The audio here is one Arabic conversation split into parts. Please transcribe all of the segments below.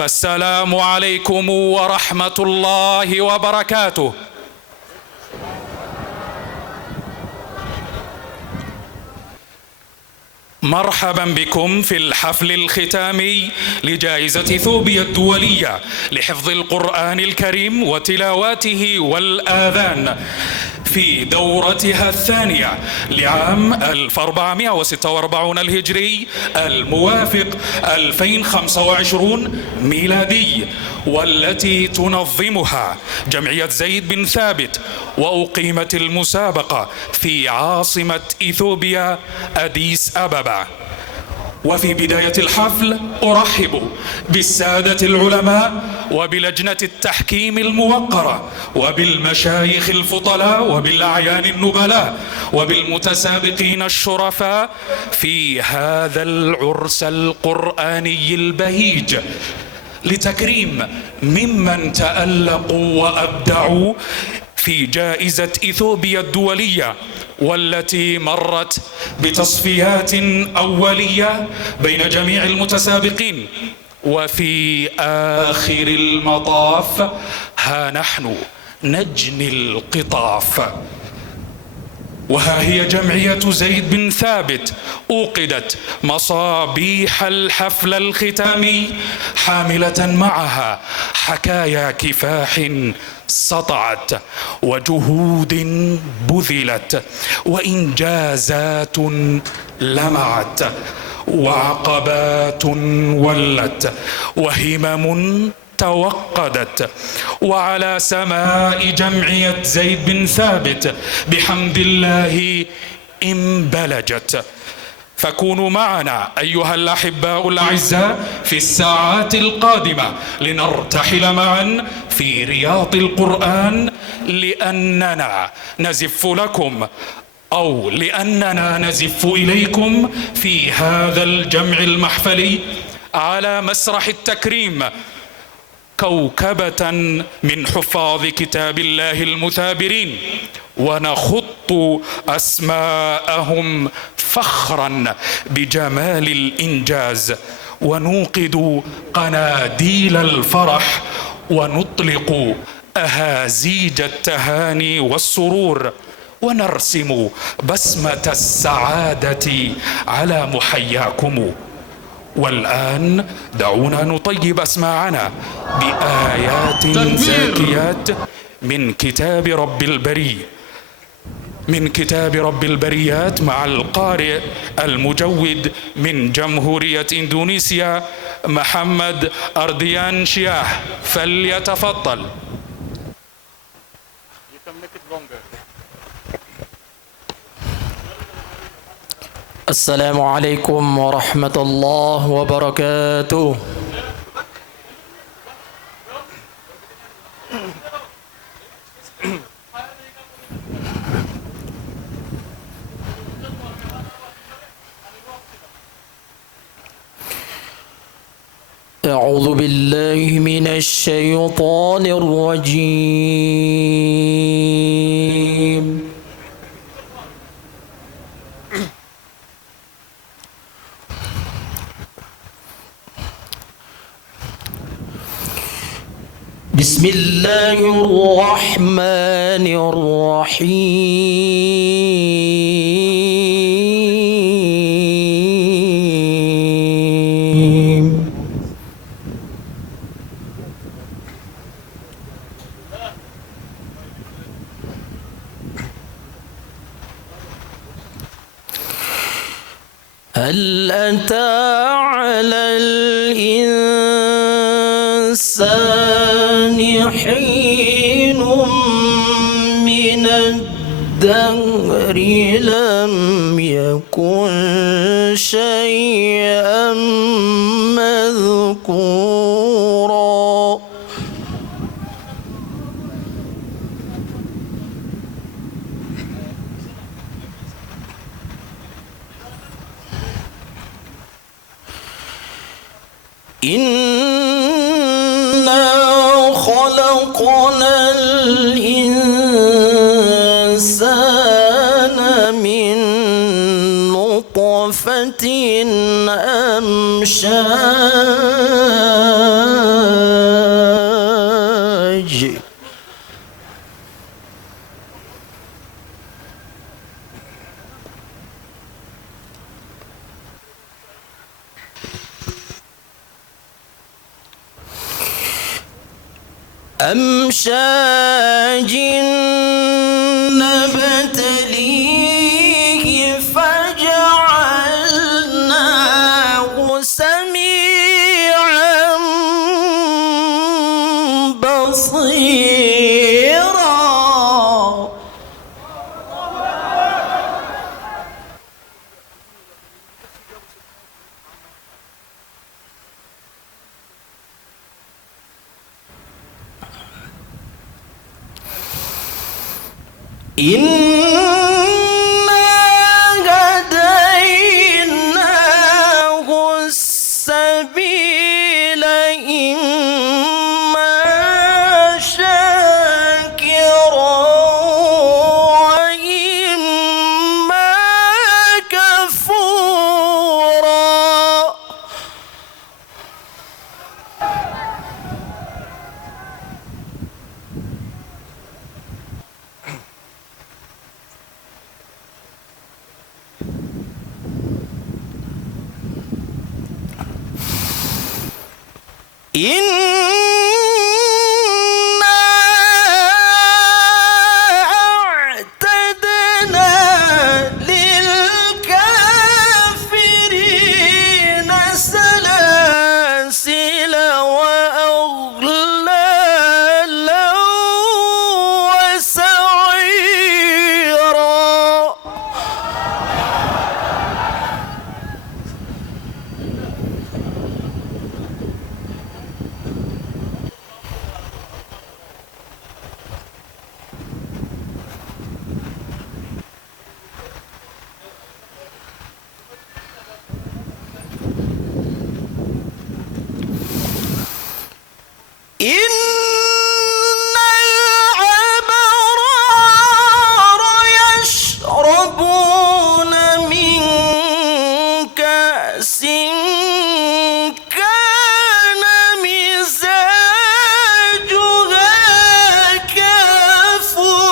فالسلام عليكم ورحمة الله وبركاته. مرحبا بكم في الحفل الختامي لجائزة إثيوبيا الدولية لحفظ القرآن الكريم وتلاواته والآذان في دورتها الثانية لعام 1446 الهجري الموافق 2025 ميلادي، والتي تنظمها جمعية زيد بن ثابت، وأقيمت المسابقة في عاصمة إثيوبيا أديس أبابا. وفي بداية الحفل أرحب بالسادة العلماء وبلجنة التحكيم الموقرة وبالمشايخ الفضلاء وبالأعيان النبلاء وبالمتسابقين الشرفاء في هذا العرس القرآني البهيج لتكريم ممن تألقوا وأبدعوا في جائزة إثيوبيا الدولية، والتي مرت بتصفيات أولية بين جميع المتسابقين. وفي آخر المطاف ها نحن نجني القطاف. وها هي جمعية زيد بن ثابت أوقدت مصابيح الحفل الختامي، حاملة معها حكايا كفاح سطعت وجهود بذلت وإنجازات لمعت وعقبات ولت وهمم توقدت، وعلى سماء جمعية زيد بن ثابت بحمد الله انبلجت. فكونوا معنا أيها الأحباء الأعزاء في الساعات القادمة لنرتحل معا في رياض القرآن، لأننا نزف لكم أو لأننا نزف إليكم في هذا الجمع المحفلي على مسرح التكريم كوكبة من حفاظ كتاب الله المثابرين، ونخط أسماءهم فخرا بجمال الإنجاز، ونوقد قناديل الفرح، ونطلق أهازيج التهاني والسرور، ونرسم بسمة السعادة على محياكم. والآن دعونا نطيب أسماعنا بآيات زاكيات من كتاب رب البريات مع القارئ المجود من جمهورية إندونيسيا محمد أرديان شياه، فليتفضل. السلام عليكم ورحمة الله وبركاته. أعوذ بالله من الشيطان الرجيم. بسم الله الرحمن الرحيم. هل أتى على الإنسان حين من الدهر لم يكن شيئا مذكورا. إنا خلقنا الإنسان من نطفة أمشاج أمشاج نبتليه فجعلناه سميعا بصيرا. إنا هديناه السبيل إما شاكرا وإما كفورا. إنا أعتدنا للكافرين سلاسل وأغلالا وسعيرا. إن الأبرار يشربون من كأس كان مزاجها كافورا.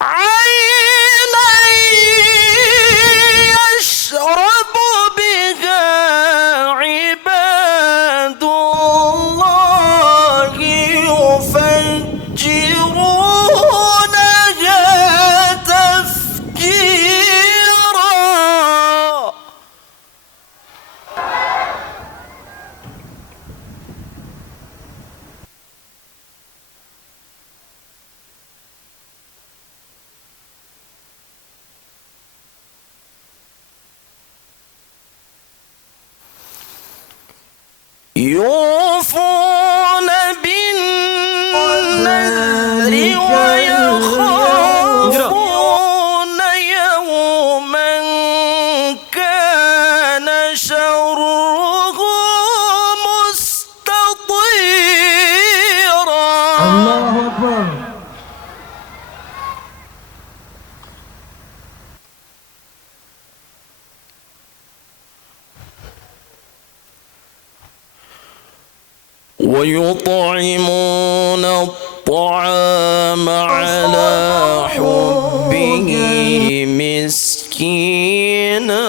عينا يشرب بها عباد الله يفجرونها تفجيرا. يوفون بالنذر ويخافون يوما كان شره مستطيرا. الله أكبر. ويطعمون الطعام على حبه مسكينا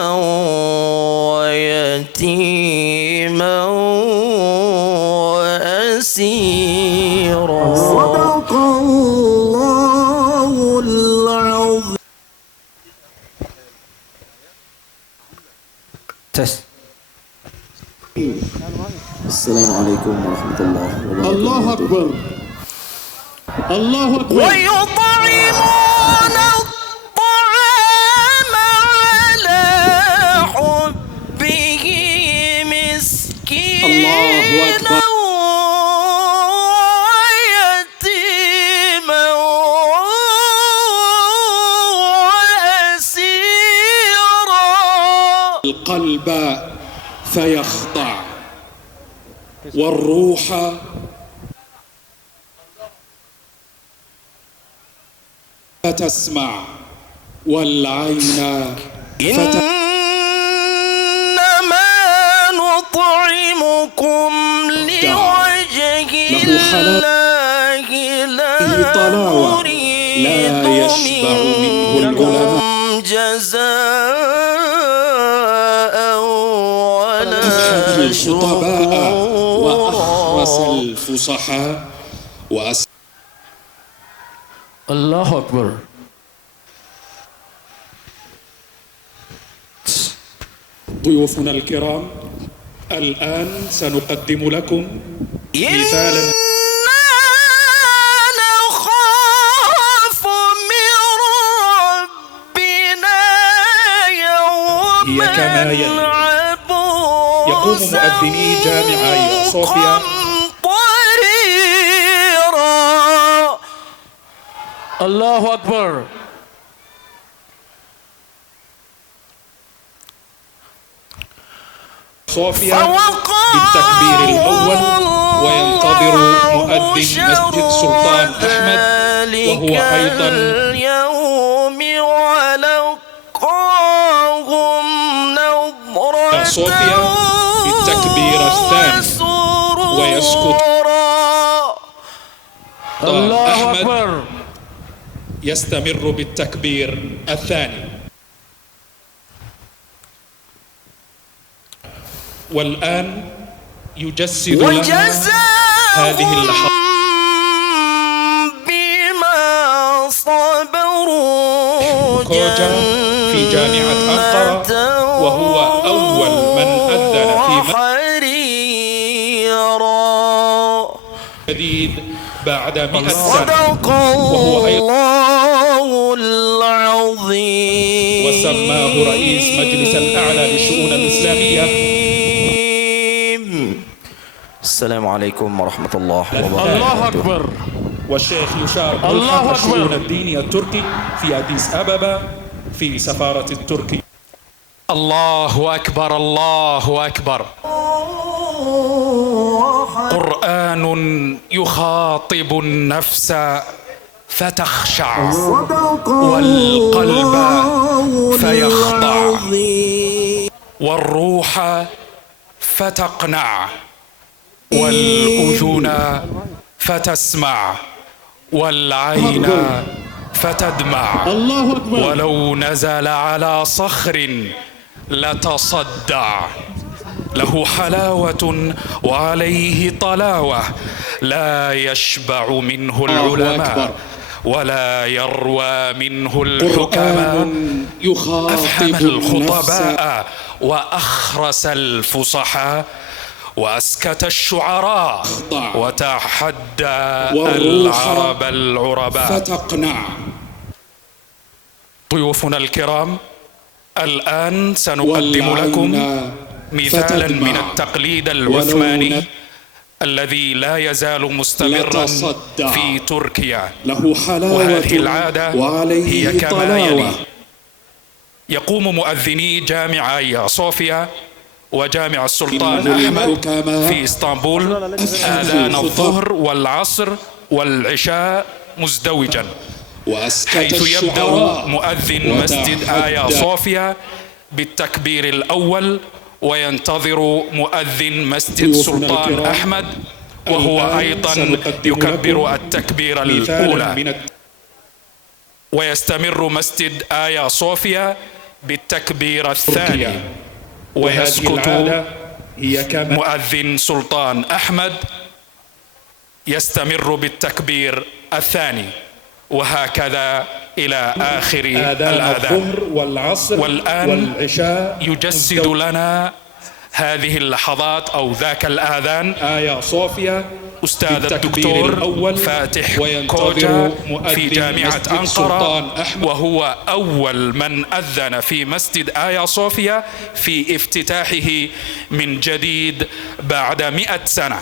ويتيما وأسيرا. صدق الله العظيم. السلام عليكم ورحمة الله وبركاته. الله أكبر. الله أكبر. ويطعمون الطعام على حبه مسكينا ويتيما وأسيرا. القلب فيخضع والروح تسمع والعين إنما نطعمكم لوجه الله لا طلاوة لا يشبع منه العلماء جزاء ولا الخطباء وأخرس شكورا. الفصحاء الله أكبر. ضيوفنا الكرام، الآن سنقدم لكم مثالا نخاف من ربنا هي كما يلي. يقوم مؤذني جامعة صوفيا الله أكبر. صوفيا بالتكبير الأول، وينتظر مؤذن مسجد سلطان أحمد وهو أيضا اليوم ولقاهم نظرة صوفيا بالتكبير الثاني، ويسكت الله أحمد أكبر. يستمر بالتكبير الثاني. والآن يجسد لنا هذه اللحظات بما صبروا كوجا في جامعة أنقرة، وهو أول من أذن في حريرا جديد بعد 100 سنة، صدق وهو الله العظيم وسماه رئيس مجلس الأعلى للشؤون الإسلامية. السلام عليكم ورحمة الله وبركاته. الله أكبر. والشيخ يشار الله ملحق الشؤون أكبر. الديني التركي في أديس أبابا في سفارة التركية. الله أكبر الله أكبر. قرآن يخاطب النفس فتخشع والقلب فيخضع والروح فتقنع والأذن فتسمع والعين فتدمع. الله أكبر. ولو نزل على صخر لتصدع. له حلاوة وعليه طلاوة لا يشبع منه العلماء ولا يروى منه الحكماء. أفحم الخطباء وأخرس الفصحاء وأسكت الشعراء وتحدى العرب العرباء. فتقنع. ضيوفنا الكرام، الآن سنقدم لكم مثالا من التقليد العثماني الذي لا يزال مستمرا في تركيا. وهذه العادة هي كما يلي. يقوم مؤذني جامع آيا صوفيا وجامع السلطان أحمد في إسطنبول آذان الظهر والعصر والعشاء مزدوجا، حيث يبدأ مؤذن مسجد آيا صوفيا بالتكبير الأول، وينتظر مؤذن مسجد سلطان أحمد وهو أيضا يكبر التكبير الأولى، ويستمر مسجد آيا صوفيا بالتكبير الثاني، ويسكت مؤذن سلطان أحمد يستمر بالتكبير الثاني، وهكذا إلى آخر الآذان. والآن يجسد لنا هذه اللحظات أو ذاك الآذان آيا صوفيا أستاذ الدكتور فاتح كوجا في جامعة أنقرة، وهو أول من أذن في مسجد آيا صوفيا في افتتاحه من جديد بعد 100 سنة،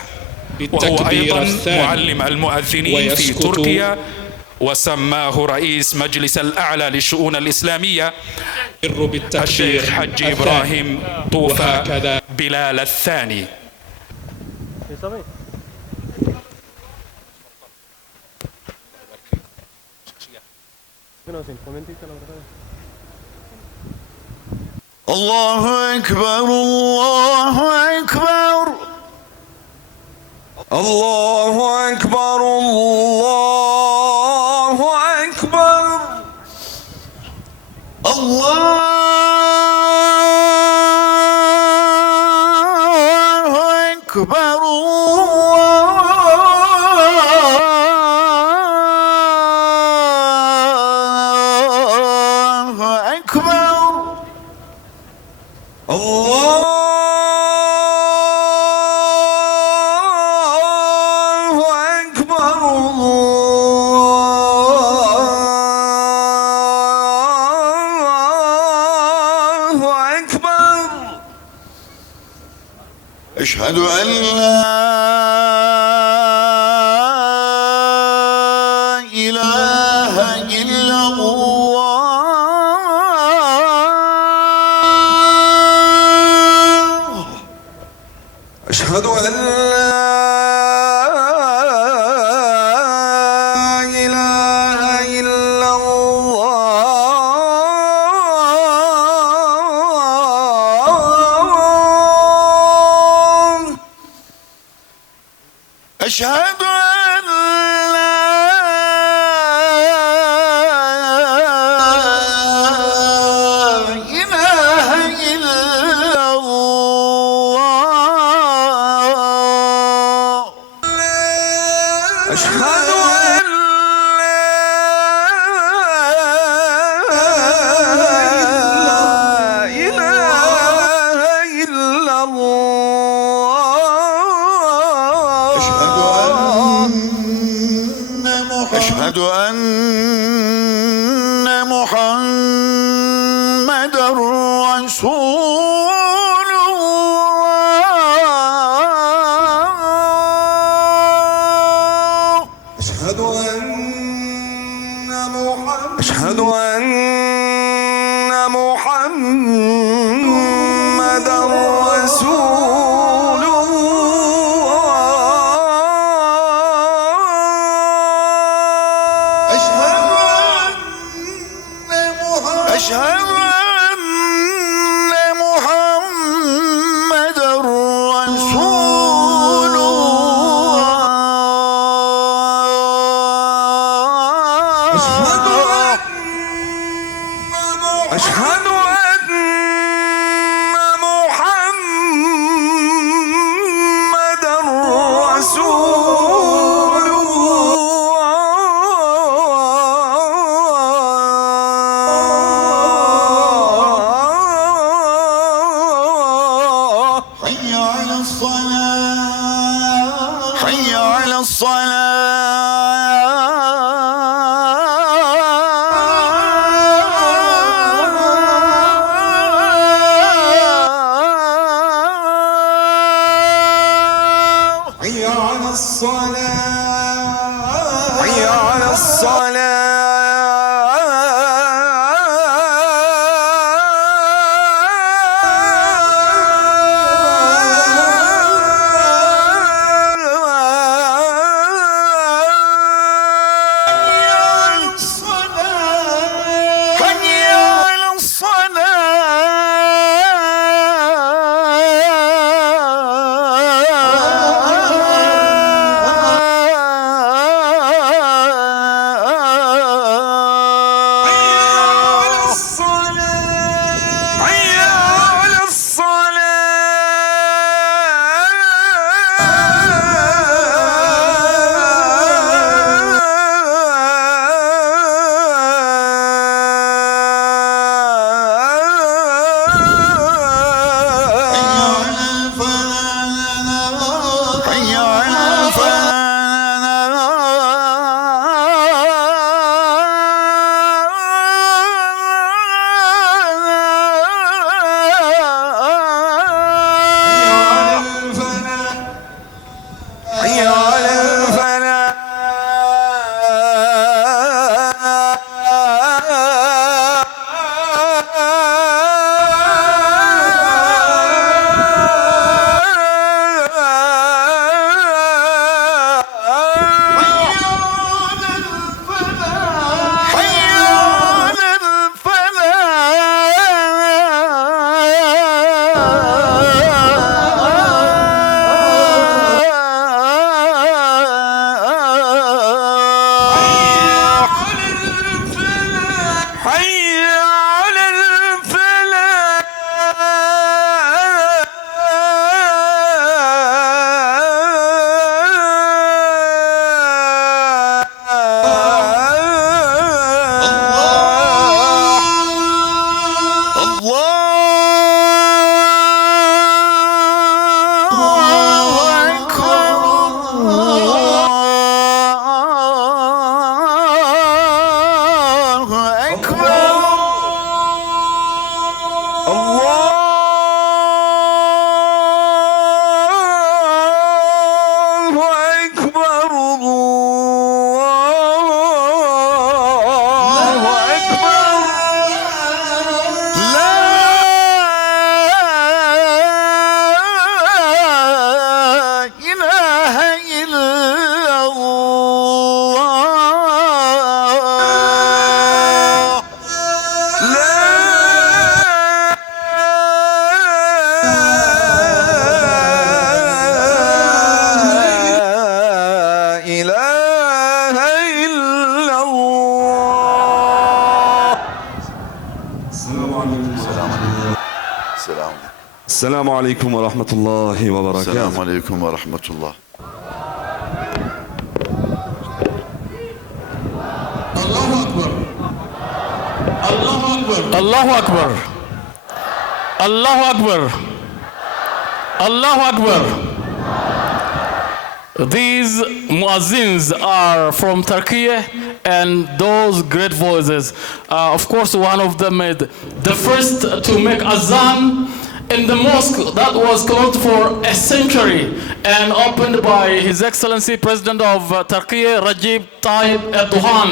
وهو أيضا معلم المؤذنين في تركيا، وسماه رئيس مجلس الأعلى للشؤون الإسلامية الشيخ حج إبراهيم طوفى بلال الثاني. الله أكبر الله أكبر الله أكبر الله أكبر الله أكبر الله أكبر الله أكبر الله أكبر أشهد أن لا إله إلا الله أشهد أن لا إله إلا الله أشهد أن لا إله إلا الله أشهد أن لا إله إلا الله أشهد أن محمدا رسول الله أشهد أن محمدا رسول الله أشهد أن محمدا رسول الله أشهد أن محمدا رسول الله حي على الصلاة حي على الصلاة حي على الصلاة حي على الصلاة السلام عليكم ورحمة الله وبركاته. السلام عليكم ورحمة الله. الله أكبر. الله أكبر. الله أكبر. الله أكبر. الله أكبر. These muazzins are from Turkey, and those great voices. Of course, one of them made the first to make azan in the mosque that was closed for a century and opened by His Excellency President of Turkey, Recep Tayyip Erdogan.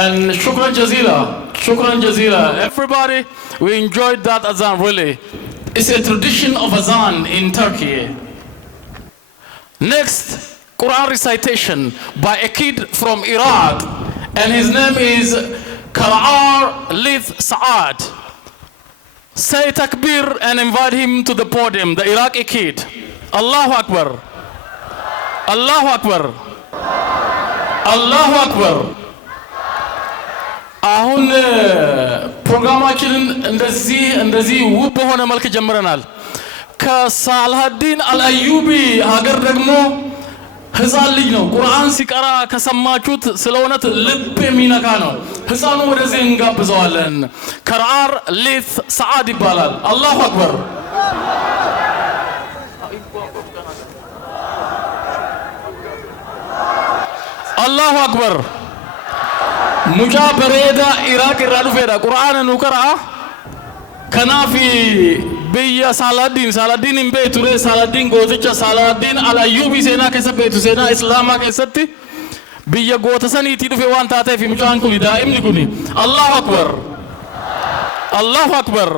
And shukran jazila, shukran jazila. Everybody, we enjoyed that azan really. It's a tradition of azan in Turkey. Next, Quran recitation by a kid from Iraq, and his name is Karar Lith Saad. Say takbir and invite him to the podium, the Iraqi kid. Allahu Akbar. Allahu Akbar. Allahu Akbar. አሁን ፕሮግራማችንን እንደዚህ ውብ በሆነ መልክ ጀምረናል። ከሳላሀዲን አልአዩቢ ሀገር ደግሞ ህፃን ልጅ ነው። ቁርአን ሲቀራ ከሰማችሁት ስለ እውነት ልብ የሚነካ ነው። ህፃኑ ወደዚህ እንጋብዘዋለን። ከራር ሌት ሰዓድ ይባላል። አላሁ አክበር። አላሁ አክበር። ሙጫ በሬዳ ኢራቅ ራዱፌዳ ቁርአን ኑቀራ ከናፊ ብያ ሳላዲን ቤቱ ሳላዲን ጎትቻ ሳላዲን አልአዩቢ ሴና ከሰ ቤቱ ሴና እስላማ ከሰቲ ብያ ጎተሰኒቲ ዱፌ ዋን ታቴፊ ሙጫን ኩኒ ዳኢምኒ ኩኒ አላሁ አክበር አላሁ አክበር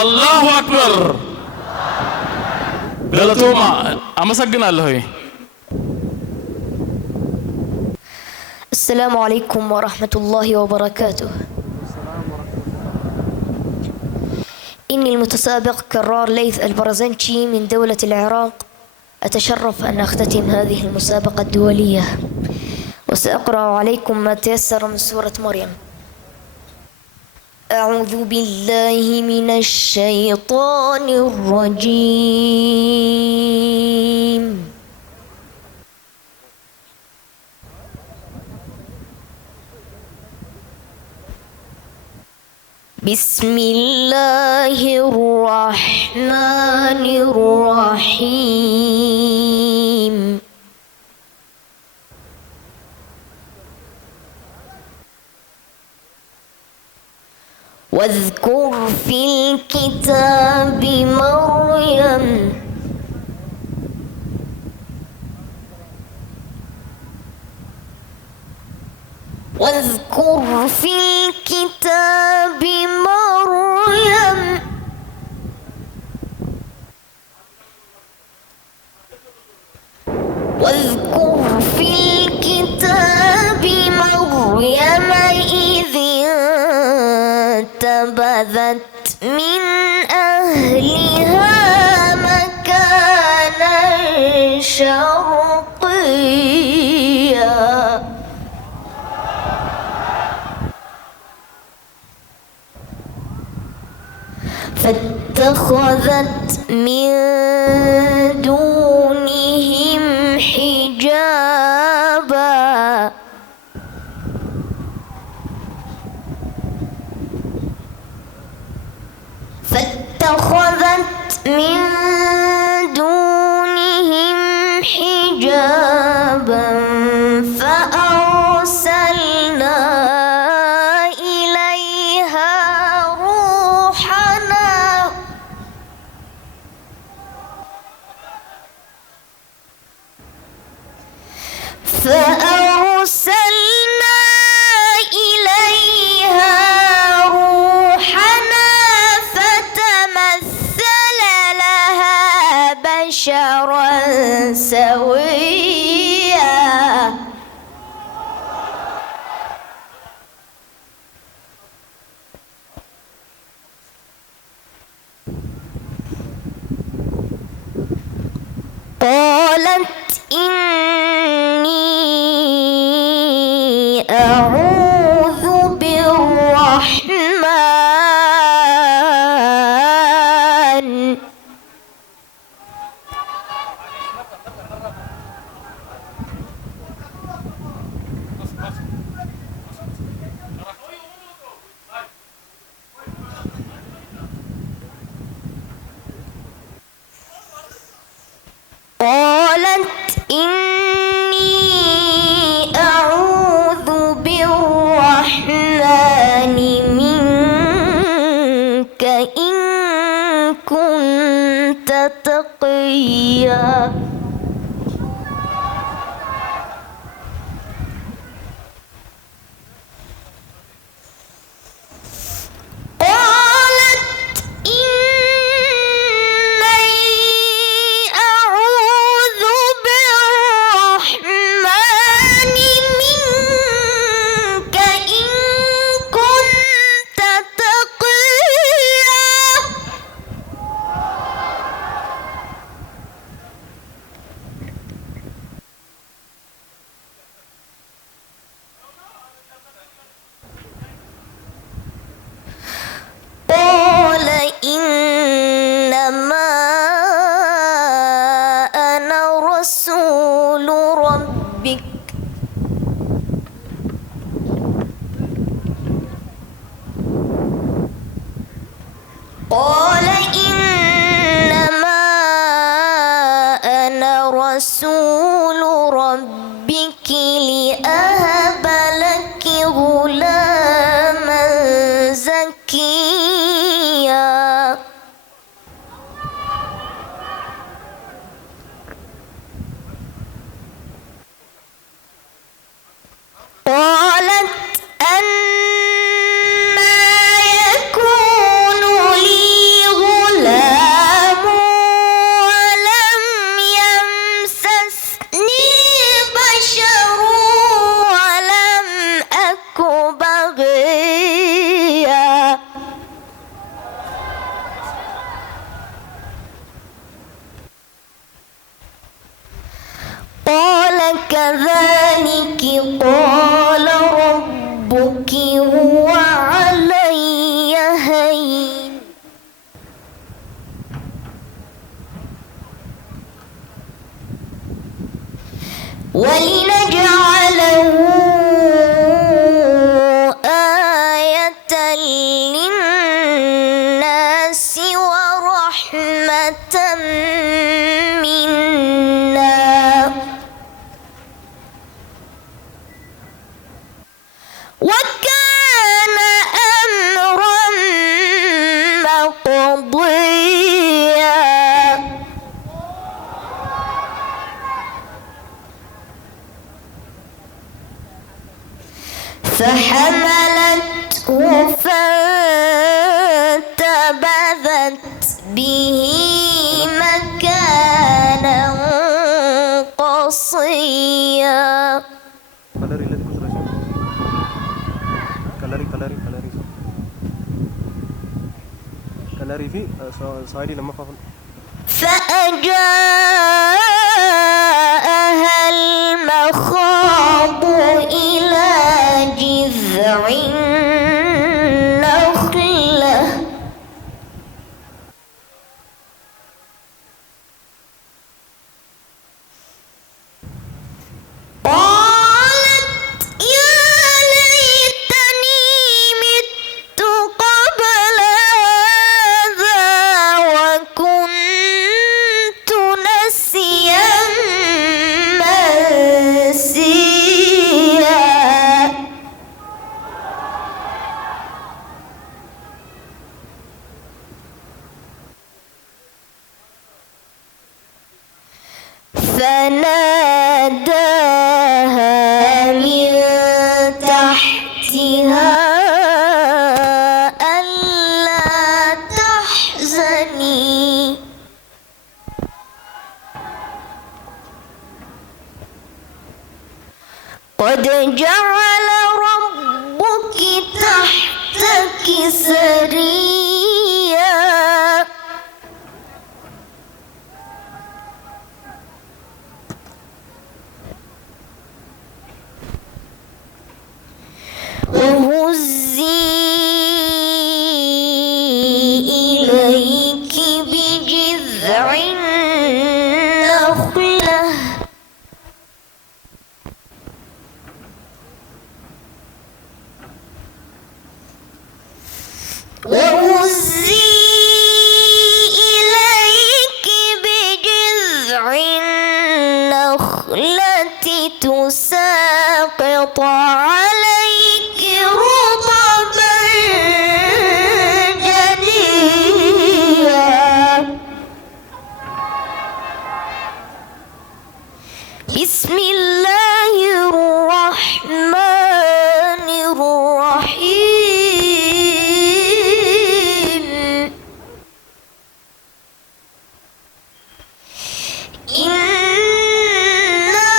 አላሁ አክበር። ገለቶማ አመሰግናለሁ። السلام عليكم ورحمة الله وبركاته. إني المتسابق كرار ليث البرزنشي من دولة العراق، أتشرف أن أختتم هذه المسابقة الدولية، وسأقرأ عليكم ما تيسر من سورة مريم. أعوذ بالله من الشيطان الرجيم. بسم الله الرحمن الرحيم. واذكر في الكتاب مريم واذكر في الكتاب مريم واذكر في الكتاب مريم إذ انتبذت من أهلها مكانا شرقيا فاتخذت من دونهم حجابا فاتخذت من فأرسلنا إليها روحنا فتمثل لها بشرا سويا. قالت إني أعوذ بالرحمن قالت إني أعوذ بالرحمن منك إن كنت تقيا. قال إنما أنا رسول ربك قال إنما أنا رسول ربك لأهب لك غلاما زكيا. قالت أنى يكون لي غلام ولم يمسسني بشر ولم أك بغيا. قال كذلك قال ربك هو علي هين ولنجعله آية للناس ورحمة منا وكان أمرا مقضيا. فحملته فانتبذت به مكانا قصيا. فأجاءها المخاض إلى جذع النخلة قالت يا ليتني مت قبل هذا وكنت نسيا منسيا. فناداها قد جعل ربك تحتك سريا وهزي إليك بجذع النخلة وهزي إليك بجذع النخلة تساقط عليك رطبا جنيا بسم الله الرحمن الرحيم إنا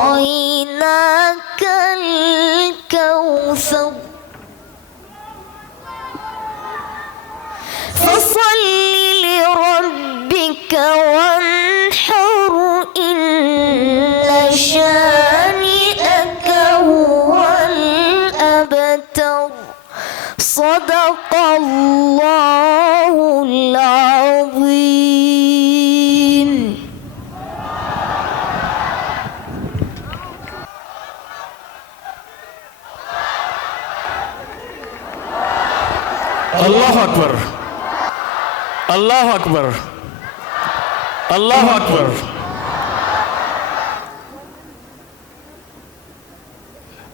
أعطيناك الكوثر فصل لربك وانحر إن شانئك هو الأبتر صدق الله العظيم. الله أكبر الله أكبر الله أكبر.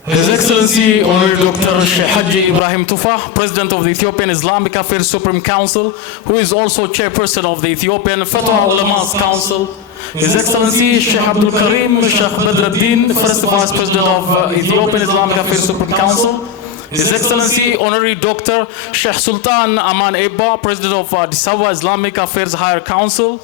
His Excellency Honorary Dr. Sheikh Haji Ibrahim Tufa, President of the Ethiopian Islamic Affairs Supreme Council, who is also Chairperson of the Ethiopian Fatwa Ulama's Council. His Excellency Sheikh Abdul Karim Sheikh Badruddin, First Vice President of Ethiopian Islamic Affairs Supreme Council. His Excellency Honorary Dr. Sheikh Sultan Aman Ebba, President of Addis Ababa Islamic Affairs Higher Council.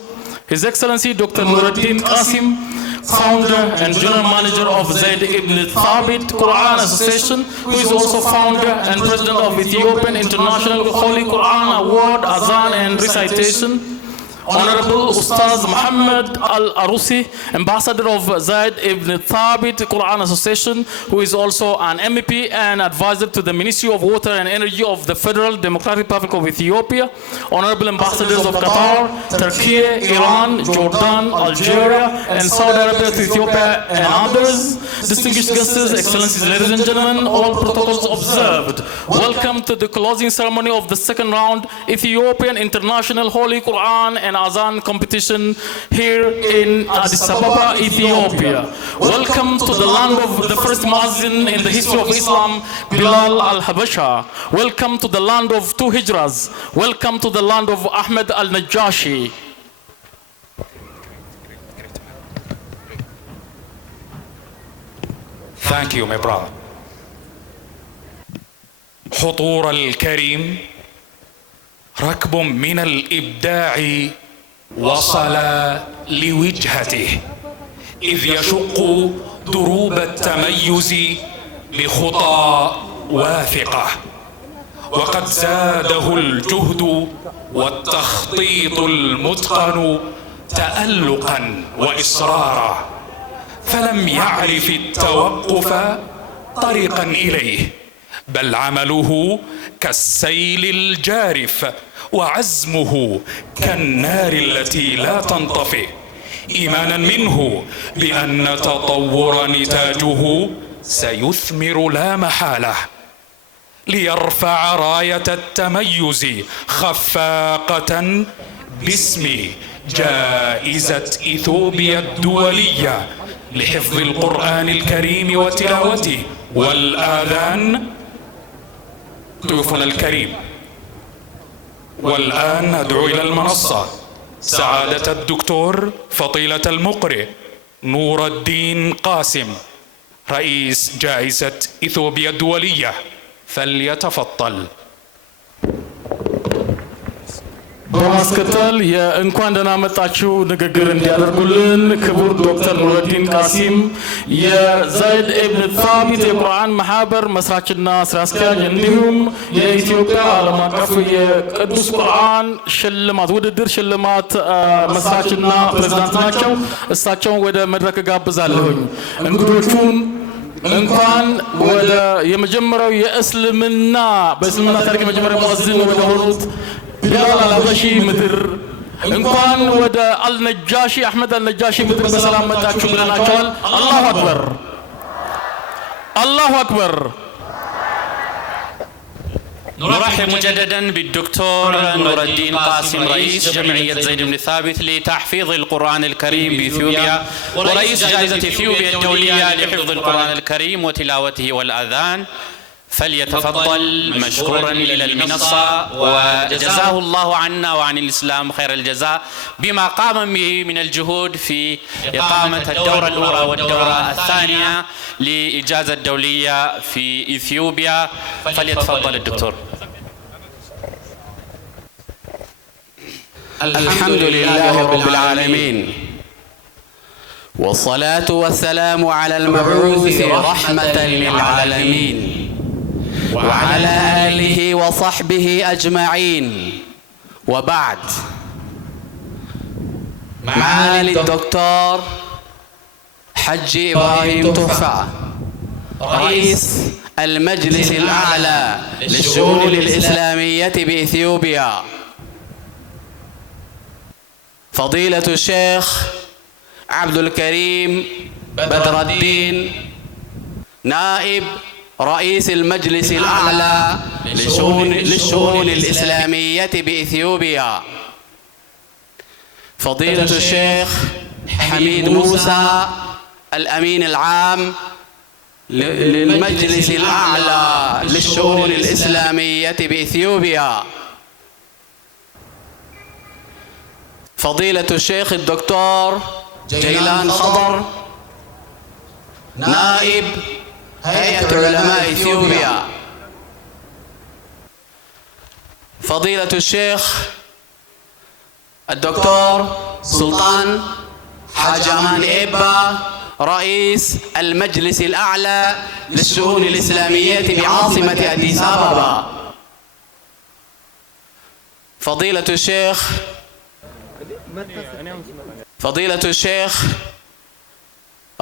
His Excellency Dr. Nuruddin Qasim, Founder and General Manager of Zayd ibn Thabit Quran Association, who is also Founder and President of Ethiopian International Holy Quran Award, Azan and Recitation. Honorable Ustaz Muhammad Al-Arusi, Ambassador of Zayd ibn Thabit Quran Association, who is also an MEP and advisor to the Ministry of Water and Energy of the Federal Democratic Republic of Ethiopia. Honorable Ambassadors of Qatar, Turkey, Iran, Jordan, Algeria, and Saudi Arabia to Ethiopia and others. Distinguished guests, Excellencies, ladies and gentlemen, all protocols observed. Welcome to the closing ceremony of the second round Ethiopian International Holy Quran and Azan competition here in Addis Ababa, Ethiopia. Welcome to the land of the first Muazzin in the history of Islam, Bilal al-Habasha. Welcome to the land of two Hijras. Welcome to the land of Ahmed al-Najashi. Thank you, my brother. حضور الكريم، ركب من الإبداع وصل لوجهته، إذ يشق دروب التميز بخطى واثقة، وقد زاده الجهد والتخطيط المتقن تألقا وإصرارا، فلم يعرف التوقف طريقا إليه، بل عمله كالسيل الجارف وعزمه كالنار التي لا تنطفئ، إيمانا منه بأن تطور نتاجه سيثمر لا محالة، ليرفع راية التميز خفاقة باسم جائزة إثيوبيا الدولية لحفظ القرآن الكريم وتلاوته والآذان. ضيوفنا الكريم، والآن ندعو إلى المنصة سعادة الدكتور فضيلة المقرئ نور الدين قاسم، رئيس جائزة إثيوبيا الدولية، فليتفضل. በማስከተል የእንኳን ደህና መጣችሁ ንግግር እንዲያደርጉልን ክቡር ዶክተር ኑረዲን ቃሲም የዘይድ ኢብን ታቢት የቁርአን ማህበር መስራችና ስራ አስኪያጅ እንዲሁም የኢትዮጵያ ዓለም አቀፍ የቅዱስ ቁርአን ሽልማት ውድድር ሽልማት መስራችና ፕሬዝዳንት ናቸው። እሳቸውን ወደ መድረክ ጋብዛለሁኝ። እንግዶቹን እንኳን ወደ የመጀመሪያው የእስልምና በእስልምና ታሪክ የመጀመሪያው ሙአዚን ወደ ሆኑት ቢላል አልሀበሺ ምድር እንኳን ወደ አልነጃሺ አህመድ አልነጃሺ ምድር በሰላም መጣችሁ ብለናቸዋል። አላሁ አክበር፣ አላሁ አክበር። نرحب مجددا بالدكتور نور الدين قاسم رئيس جمعية زيد بن ثابت لتحفيظ القرآن الكريم بإثيوبيا ورئيس جائزة إثيوبيا الدولية لحفظ القرآن الكريم وتلاوته والأذان، فليتفضل مشكورا إلى المنصة وجزاه الله عنا وعن الإسلام خير الجزاء بما قام به من الجهود في إقامة الدورة الأولى والدورة الثانية لإجازة دولية في إثيوبيا. فليتفضل الدكتور. الحمد لله رب العالمين، والصلاة والسلام على المبعوث رحمة للعالمين وعلى آله وصحبه أجمعين. وبعد، معالي الدكتور حج إبراهيم تحفة رئيس المجلس الأعلى للشؤون الإسلامية بإثيوبيا، فضيلة الشيخ عبد الكريم بدر الدين نائب رئيس المجلس الأعلى للشؤون الإسلامية بإثيوبيا، فضيلة الشيخ حميد موسى الأمين العام للمجلس الأعلى للشؤون الإسلامية بإثيوبيا، فضيلة الشيخ الدكتور جيلان خضر نائب هيئة علماء إثيوبيا، فضيلة الشيخ الدكتور سلطان حاج أمان إيبا رئيس المجلس الأعلى للشؤون الإسلامية بعاصمة أديس أبابا، فضيلة الشيخ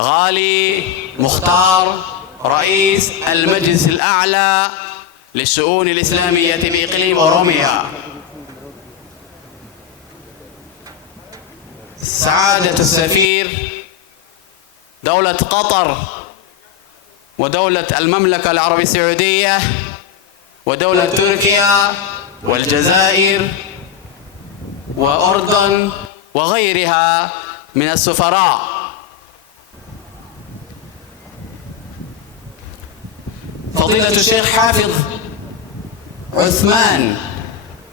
غالي مختار رئيس المجلس الأعلى للشؤون الإسلامية بإقليم أوروميا، سعادة السفير دولة قطر ودولة المملكة العربية السعودية ودولة تركيا والجزائر وأردن وغيرها من السفراء، فضيلة الشيخ حافظ عثمان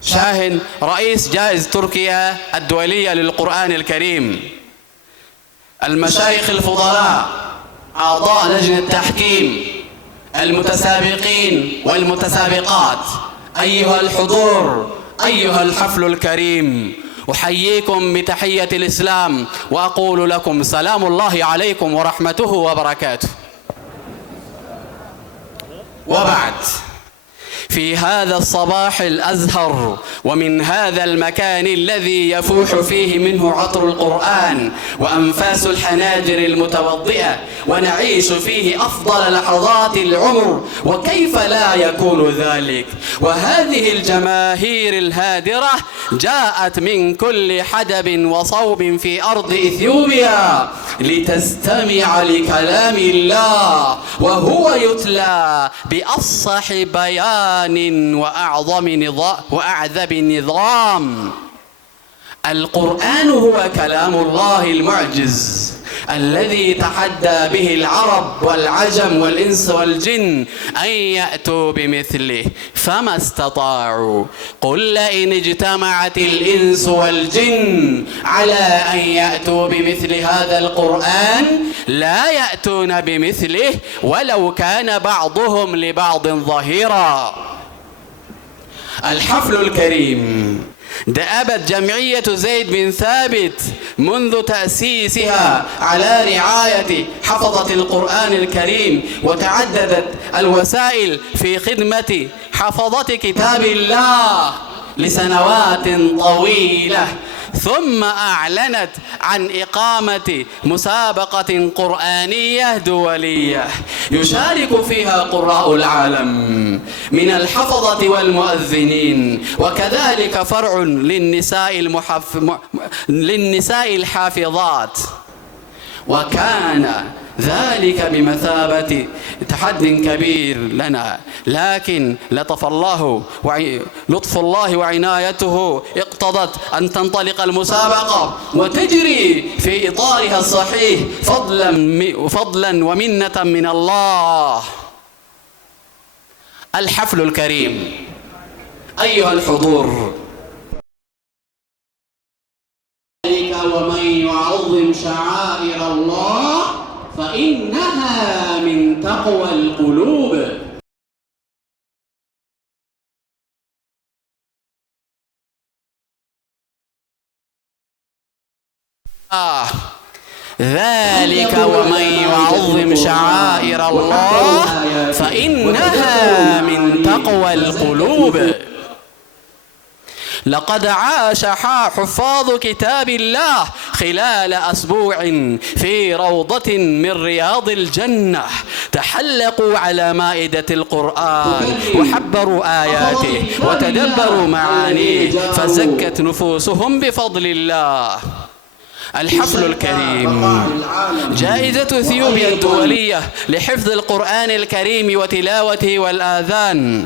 شاهن رئيس جائزة تركيا الدولية للقرآن الكريم، المشايخ الفضلاء أعضاء لجنة التحكيم، المتسابقين والمتسابقات، أيها الحضور، أيها الحفل الكريم، أحييكم بتحية الإسلام وأقول لكم سلام الله عليكم ورحمته وبركاته. وبعد، في هذا الصباح الأزهر ومن هذا المكان الذي يفوح فيه منه عطر القرآن وأنفاس الحناجر المتوضئة ونعيش فيه أفضل لحظات العمر، وكيف لا يكون ذلك؟ وهذه الجماهير الهادرة جاءت من كل حدب وصوب في أرض إثيوبيا لتستمع لكلام الله وهو يتلى بأفصح بيان وأعذب نظام. القرآن هو كلام الله المعجز الذي تحدى به العرب والعجم والإنس والجن أن يأتوا بمثله فما استطاعوا. قل لئن اجتمعت الإنس والجن على أن يأتوا بمثل هذا القرآن لا يأتون بمثله ولو كان بعضهم لبعض ظهيرا. الحفل الكريم دأبت جمعية زيد بن ثابت منذ تأسيسها على رعاية حفظة القرآن الكريم، وتعددت الوسائل في خدمة حفظة كتاب الله لسنوات طويلة، ثم أعلنت عن إقامة مسابقة قرآنية دولية يشارك فيها قراء العالم من الحفظة والمؤذنين، وكذلك فرع للنساء الحافظات، وكان ذلك بمثابة تحد كبير لنا، لكن لطف الله وعنايته اقتضت أن تنطلق المسابقة وتجري في إطارها الصحيح فضلا ومنة من الله. الحفل الكريم أيها الحضور، ومن يعظم شعائر الله فإنها من تقوى القلوب. ذلك ومن يعظم شعائر الله فإنها من تقوى القلوب. لقد عاش حفاظ كتاب الله خلال أسبوع في روضة من رياض الجنة، تحلقوا على مائدة القرآن وحبروا آياته وتدبروا معانيه، فزكت نفوسهم بفضل الله. الحفل الكريم جائزة إثيوبيا الدولية لحفظ القرآن الكريم وتلاوته والآذان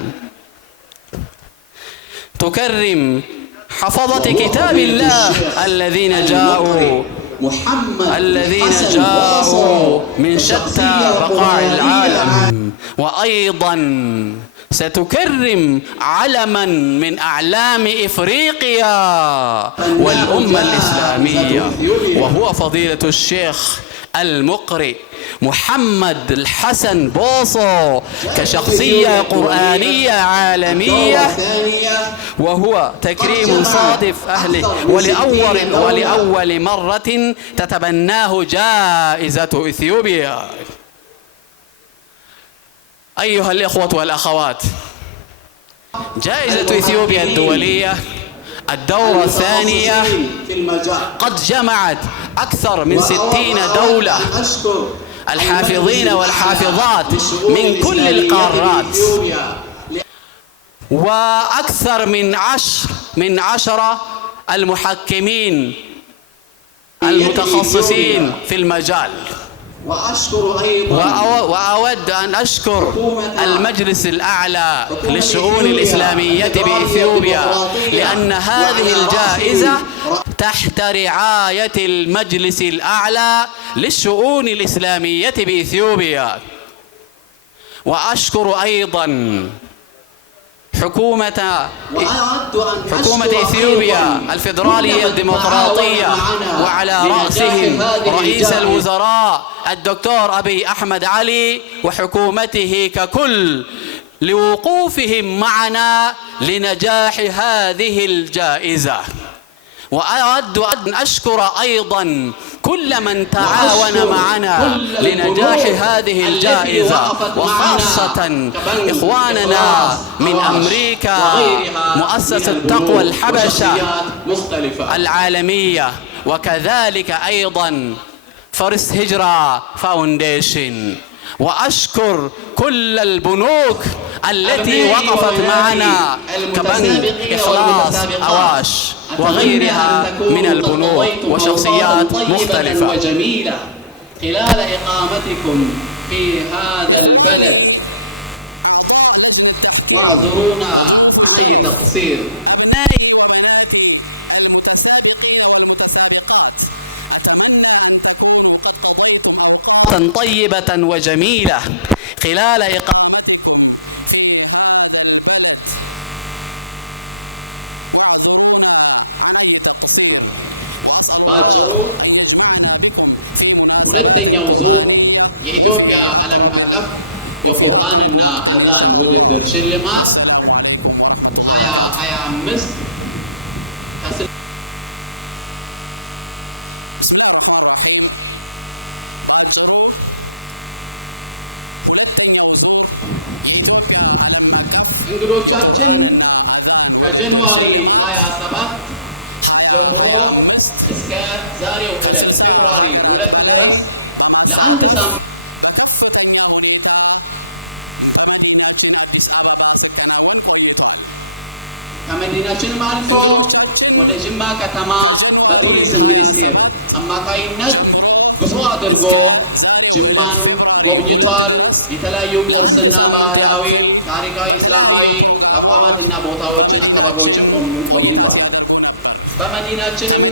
تكرم حفظة كتاب الله الذين جاءوا من شتى بقاع العالم، وأيضا ستكرم علما من أعلام إفريقيا والأمة الإسلامية، وهو فضيلة الشيخ المقرئ محمد الحسن بوصو كشخصية قرآنية عالمية، وهو تكريم صادف أهله ولأول مرة تتبناه جائزة إثيوبيا. أيها الإخوة والأخوات، جائزة إثيوبيا الدولية الدورة الثانية قد جمعت أكثر من 60 دولة الحافظين والحافظات من كل القارات، وأكثر من 10 المحكمين المتخصصين في المجال. وأود أن أشكر المجلس الأعلى للشؤون الإسلامية بإثيوبيا، لأن هذه الجائزة تحت رعاية المجلس الأعلى للشؤون الإسلامية بإثيوبيا. وأشكر أيضا حكومة إثيوبيا الفيدرالية الديمقراطية، وعلى رأسهم رئيس الوزراء الدكتور أبي أحمد علي وحكومته ككل، لوقوفهم معنا لنجاح هذه الجائزة. وأود أن أشكر أيضا كل من تعاون معنا لنجاح هذه الجائزة، وخاصة إخواننا من أمريكا، مؤسسة تقوى الحبشة العالمية، وكذلك أيضا فرست هجرة فاونديشن. وأشكر كل البنوك التي وقفت معنا كبنك إخلاص أواش وغيرها من البنوك وشخصيات مختلفة. وجميلة خلال إقامتكم في هذا البلد، واعذرونا عن أي تقصير. طيبة وجميلة خلال إقامتكم في هذا البلد، ባጭሩ ሁለተኛው ዙር የኢትዮጵያ ዓለም አቀፍ የቁርአንና አዛን ውድድር ሽልማት 2025 እንግዶቻችን ከጃንዋሪ 27 ጀምሮ እስከ ዛሬው ዕለት ፌብሩዋሪ 2 ድረስ ለአንድ ሳምንት ከመዲናችንም አልፎ ወደ ጅማ ከተማ በቱሪዝም ሚኒስቴር አማካይነት ጉዞ አድርጎ ጅማን ጎብኝቷል። የተለያዩ ቅርስና ባህላዊ፣ ታሪካዊ፣ እስላማዊ ተቋማትና ቦታዎችን አካባቢዎችን ጎብኝቷል። በመዲናችንም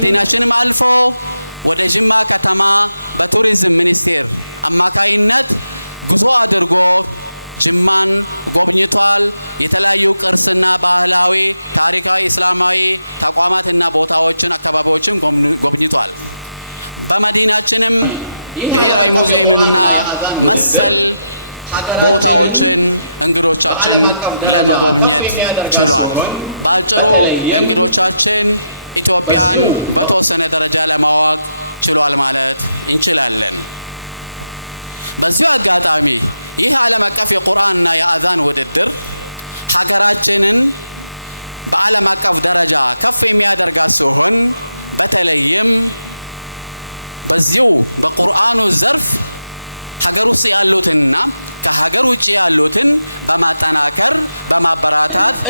ይህ ዓለም አቀፍ የቁርአንና የአዛን ውድድር ሀገራችንን በዓለም አቀፍ ደረጃ ከፍ የሚያደርጋት ሲሆን በተለይም በዚሁ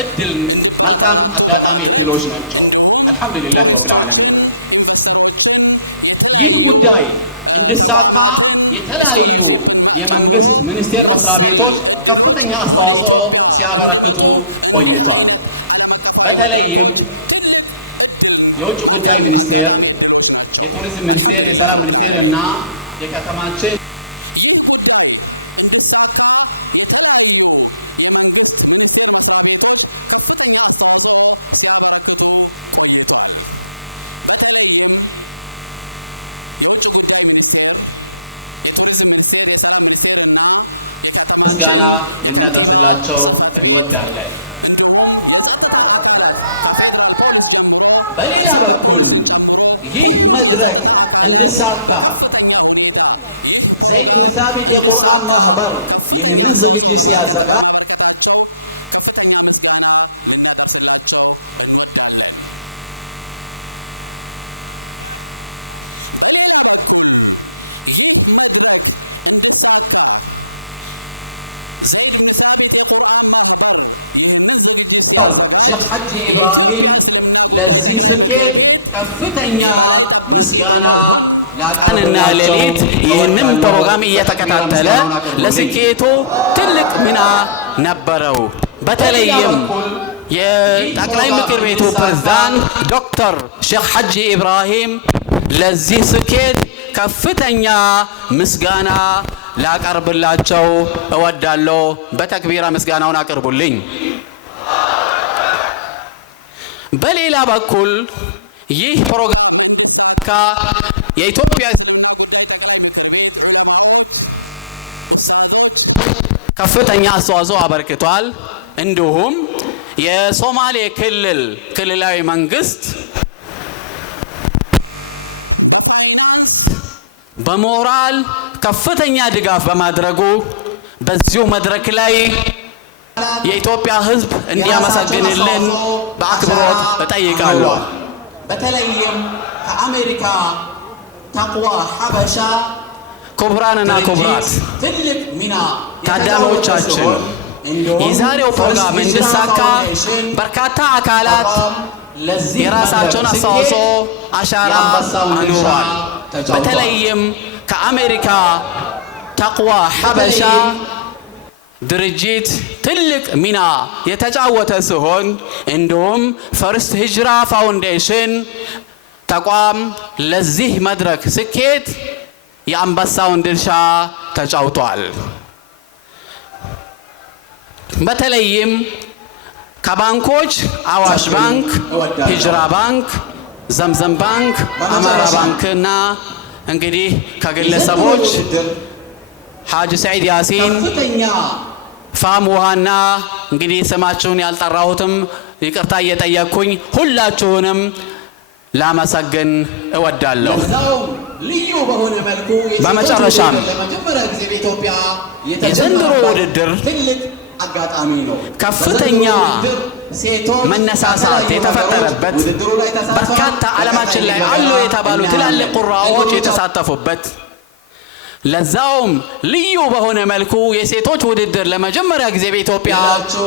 እድል መልካም አጋጣሚ እድሎች ናቸው። አልሐምዱሊላህ ረብል ዓለሚን። ይህ ጉዳይ እንዲሳካ የተለያዩ የመንግስት ሚኒስቴር መስሪያ ቤቶች ከፍተኛ አስተዋጽኦ ሲያበረክቱ ቆይተዋል። በተለይም የውጭ ጉዳይ ሚኒስቴር፣ የቱሪዝም ሚኒስቴር፣ የሰላም ሚኒስቴር እና የከተማችን ምስጋና ልናደርስላቸው እንወዳለን። በሌላ በኩል ይህ መድረክ እንዲሳካ ዘይድ ብን ሳቢት የቁርአን ማህበር ይህንን ዝግጅት ሲያዘጋጅ ሼክ ሐጂ ኢብራሂም ለዚህ ስኬት ከፍተኛ ምስጋና ቀንና ሌሊት ይህንን ፕሮግራም እየተከታተለ ለስኬቱ ትልቅ ሚና ነበረው። በተለይም የጠቅላይ ምክር ቤቱ ፕሬዝዳንት ዶክተር ሼክ ሐጂ ኢብራሂም ለዚህ ስኬት ከፍተኛ ምስጋና ላቀርብላቸው እወዳለሁ። በተክቢራ ምስጋናውን አቅርቡልኝ። በሌላ በኩል ይህ ፕሮግራም የኢትዮጵያ ከፍተኛ አስተዋጽኦ አበርክቷል። እንዲሁም የሶማሌ ክልላዊ መንግስት በሞራል ከፍተኛ ድጋፍ በማድረጉ በዚሁ መድረክ ላይ የኢትዮጵያ ሕዝብ እንዲያመሰግንልን በአክብሮት እጠይቃለሁ። በተለይም ከአሜሪካ ተቅዋ ሐበሻ ክቡራንና ክቡራት ትልቅ ሚና ታዳሚዎቻችን የዛሬው ፕሮግራም እንዲሳካ በርካታ አካላት የራሳቸውን አስተዋጽኦ አሻራ አኑሯል። በተለይም ከአሜሪካ ተቅዋ ሐበሻ ድርጅት ትልቅ ሚና የተጫወተ ሲሆን እንዲሁም ፈርስት ሂጅራ ፋውንዴሽን ተቋም ለዚህ መድረክ ስኬት የአንበሳውን ድርሻ ተጫውቷል። በተለይም ከባንኮች አዋሽ ባንክ፣ ሂጅራ ባንክ፣ ዘምዘም ባንክ፣ አማራ ባንክና እንግዲህ ከግለሰቦች ሐጂ ሰዒድ ያሲን፣ ፋም ውሃና እንግዲህ ስማችሁን ያልጠራሁትም ይቅርታ እየጠየቅኩኝ ሁላችሁንም ላመሰግን እወዳለሁ። ልዩ በሆነ መልኩ በመጨረሻም ለመጀመሪያ ጊዜ በኢትዮጵያ የዘንድሮ ውድድር ትልቅ አጋጣሚ ነው። ከፍተኛ መነሳሳት የተፈጠረበት በርካታ ዓለማችን ላይ አሉ የተባሉ ትላልቅ ቁራዎች የተሳተፉበት ለዛውም ልዩ በሆነ መልኩ የሴቶች ውድድር ለመጀመሪያ ጊዜ በኢትዮጵያ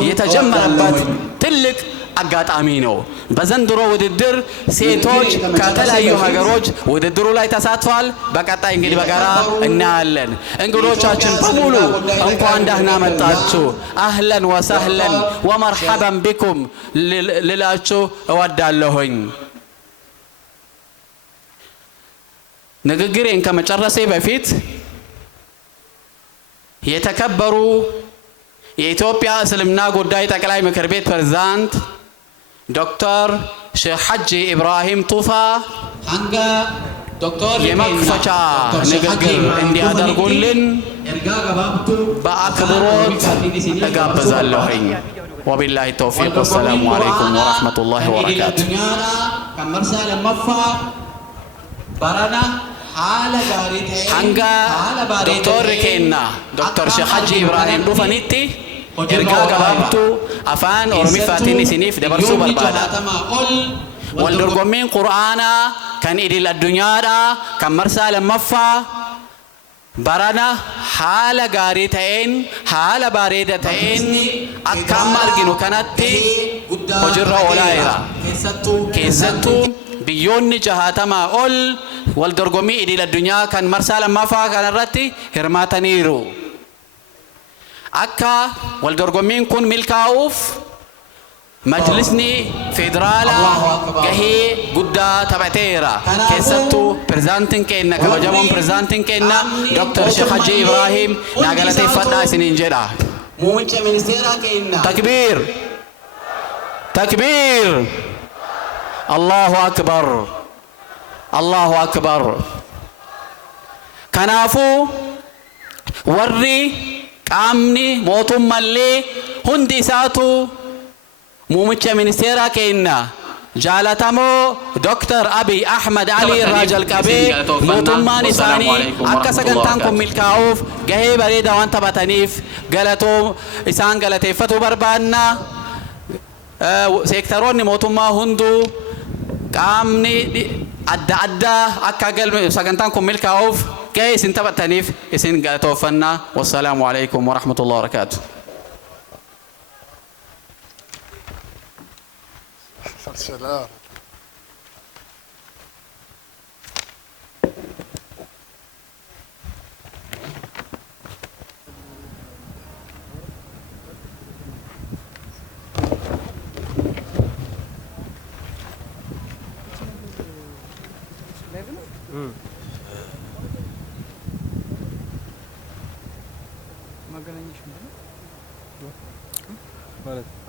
የተጀመረበት ትልቅ አጋጣሚ ነው። በዘንድሮ ውድድር ሴቶች ከተለያዩ ሀገሮች ውድድሩ ላይ ተሳትፏል። በቀጣይ እንግዲህ በጋራ እናያለን። እንግዶቻችን በሙሉ እንኳን ደህና መጣችሁ፣ አህለን ወሰህለን ወመርሐበን ቢኩም ልላችሁ እወዳለሁኝ። ንግግሬን ከመጨረሴ በፊት የተከበሩ የኢትዮጵያ እስልምና ጉዳይ ጠቅላይ ምክር ቤት ፕሬዝዳንት ዶክተር ሼህ ሐጂ ኢብራሂም ቱፋ የመክፈቻ ንግግር እንዲያደርጉልን በአክብሮት እጋብዛለሁኝ። ወቢላሂ ተውፊቅ ወሰላሙ አለይኩም ወረሕመቱላሂ ወበረካቱ። hanga doktorri keenna doktor Sheikh Haji Ibrahim dhufanitti ergaa gabaabtuu afaan Oromiffaatiin isiniif dabarsuu barbaada. Wal dorgommiin Qur'aanaa kan idil addunyaadhaa kan marsaa lammaffaa barana haala gaarii ta'een haala bareeda ta'een akka amma arginu kanatti hojiirra oolaa jira. Keessattuu biyyoonni 60 ol wal dorgommii idil addunyaa kan marsaa lammaffaa kanarratti hirmaataniiru. Akka wal dorgommiin kun milkaa'uuf majlisni federaalaa gahee guddaa taphateera. Keessattuu pirezidaantiin keenya kabajamoon pirezidaantiin keenya Dr. Sheikh Haji Ibrahim naa galateeffadhaa isiniin jedha. Muummicha ministeeraa keenya takbiir takbiir Allahu akbar Allahu akbar. Kanaafu warri qaamni mootummallee hundi isaatu muummicha ministeeraa keenya jaalatamoo Dr. Abiy Ahmed Ali irraa jalqabee mootummaan isaanii akka sagantaan kun milkaa'uuf gahee bareedaa waan taphataniif isaan galateeffatuu barbaanna. Seektaroonni mootummaa hunduu qaamni adda addaa akka sagantaan kun milkaa'uuf gahee isin taphataniif isin galatooffanna. Wassalaamu alaikum warahmatullahi wabarakatuh. Salam.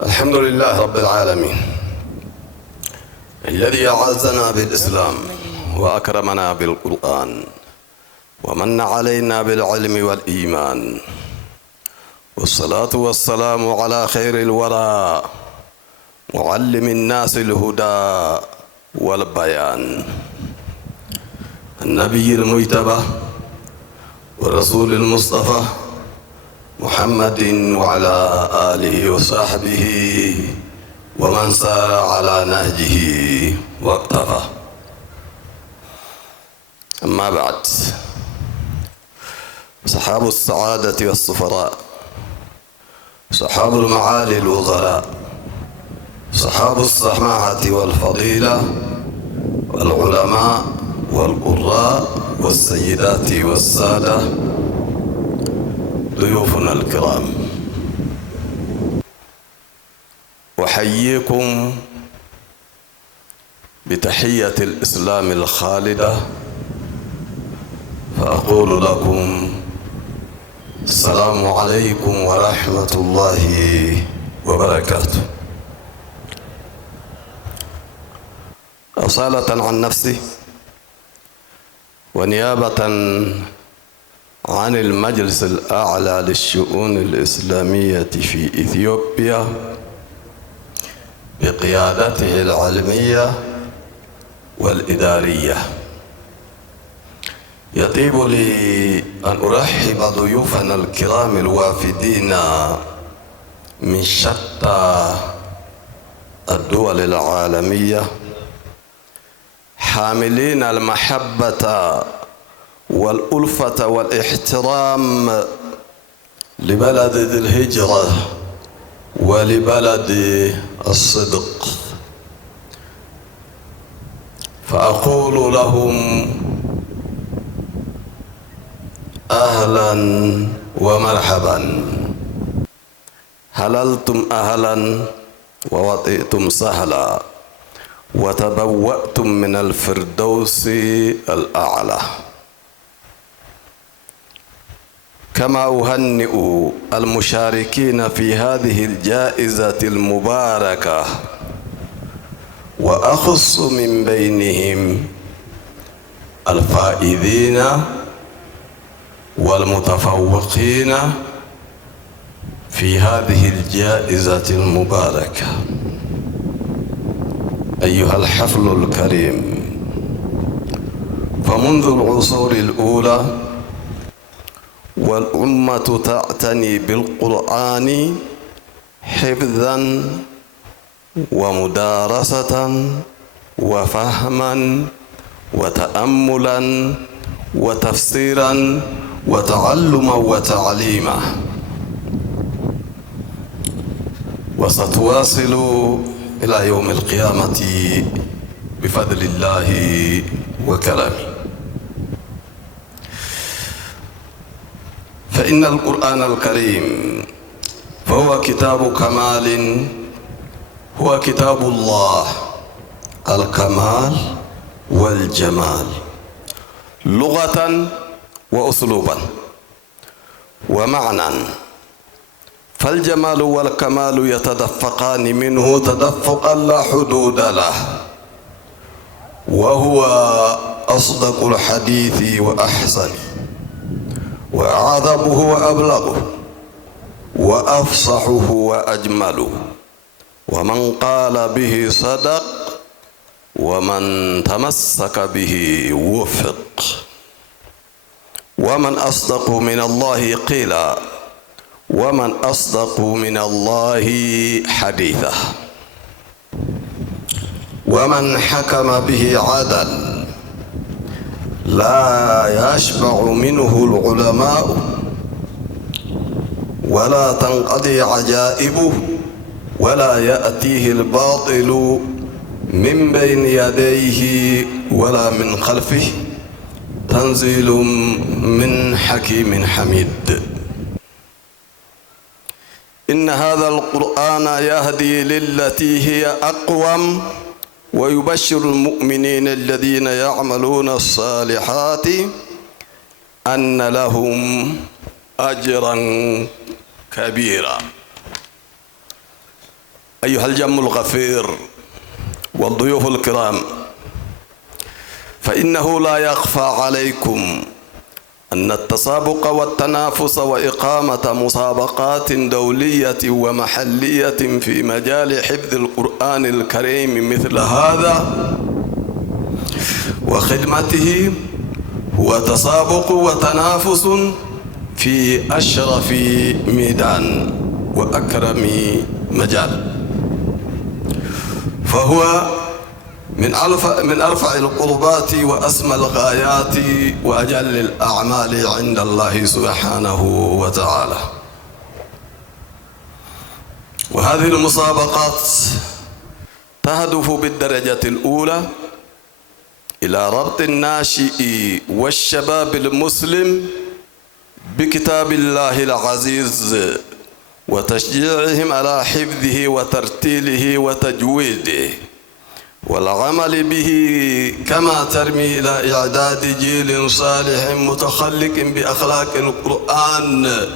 الحمد لله رب العالمين الذي أعزنا بالإسلام وأكرمنا بالقرآن ومن علينا بالعلم والإيمان والصلاة والسلام على خير الورى معلم الناس الهدى والبيان النبي المجتبى والرسول المصطفى محمد وعلى آله وصحبه ومن سار على نهجه واقتفى. أما بعد، صحاب السعادة والسفراء، صحاب المعالي الوزراء، صحاب السماحة والفضيلة، والعلماء والقراء والسيدات والسادة، ضيوفنا الكرام، أحييكم بتحية الإسلام الخالدة، فأقول لكم السلام عليكم ورحمة الله وبركاته. أصالة عن نفسي ونيابة عن المجلس الأعلى للشؤون الإسلامية في إثيوبيا بقيادته العلمية والإدارية. يطيب لي أن أرحب ضيوفنا الكرام الوافدين من شتى الدول العالمية، حاملين المحبة والألفة والاحترام لبلد ذي الهجرة ولبلد الصدق، فأقول لهم أهلا ومرحبا، هللتم أهلا ووطئتم سهلا، وتبوأتم من الفردوس الأعلى. كما أهنئ المشاركين في هذه الجائزة المباركة، وأخص من بينهم الفائزين والمتفوقين في هذه الجائزة المباركة. أيها الحفل الكريم، فمنذ العصور الأولى والأمة تعتني بالقرآن حفظا ومدارسة وفهما وتأملا وتفسيرا وتعلما وتعليما، وستواصل إلى يوم القيامة بفضل الله وكرمه. فإن القرآن الكريم فهو كتاب كمال، هو كتاب الله الكمال والجمال، لغة وأسلوبا ومعنى. فالجمال والكمال يتدفقان منه تدفقا لا حدود له، وهو أصدق الحديث وأحسن وأعذبه وأبلغه وأفصحه وأجمله، ومن قال به صدق ومن تمسك به وفق. ومن أصدق من الله قيلا، ومن أصدق من الله حديثا. ومن حكم به عدل، لا يشبع منه العلماء ولا تنقضي عجائبه، ولا يأتيه الباطل من بين يديه ولا من خلفه، تنزيل من حكيم حميد. إن هذا القرآن يهدي للتي هي أقوم، ويبشر المؤمنين الذين يعملون الصالحات أن لهم أجرا كبيرا. أيها الجم الغفير والضيوف الكرام، فإنه لا يخفى عليكم أن التسابق والتنافس وإقامة مسابقات دولية ومحلية في مجال حفظ القرآن الكريم مثل هذا وخدمته هو تسابق وتنافس في أشرف ميدان وأكرم مجال، فهو من أرفع القربات وأسمى الغايات وأجل الأعمال عند الله سبحانه وتعالى. وهذه المسابقات تهدف بالدرجة الأولى إلى ربط الناشئ والشباب المسلم بكتاب الله العزيز، وتشجيعهم على حفظه وترتيله وتجويده والعمل به، كما ترمي إلى إعداد جيل صالح متخلق بأخلاق القرآن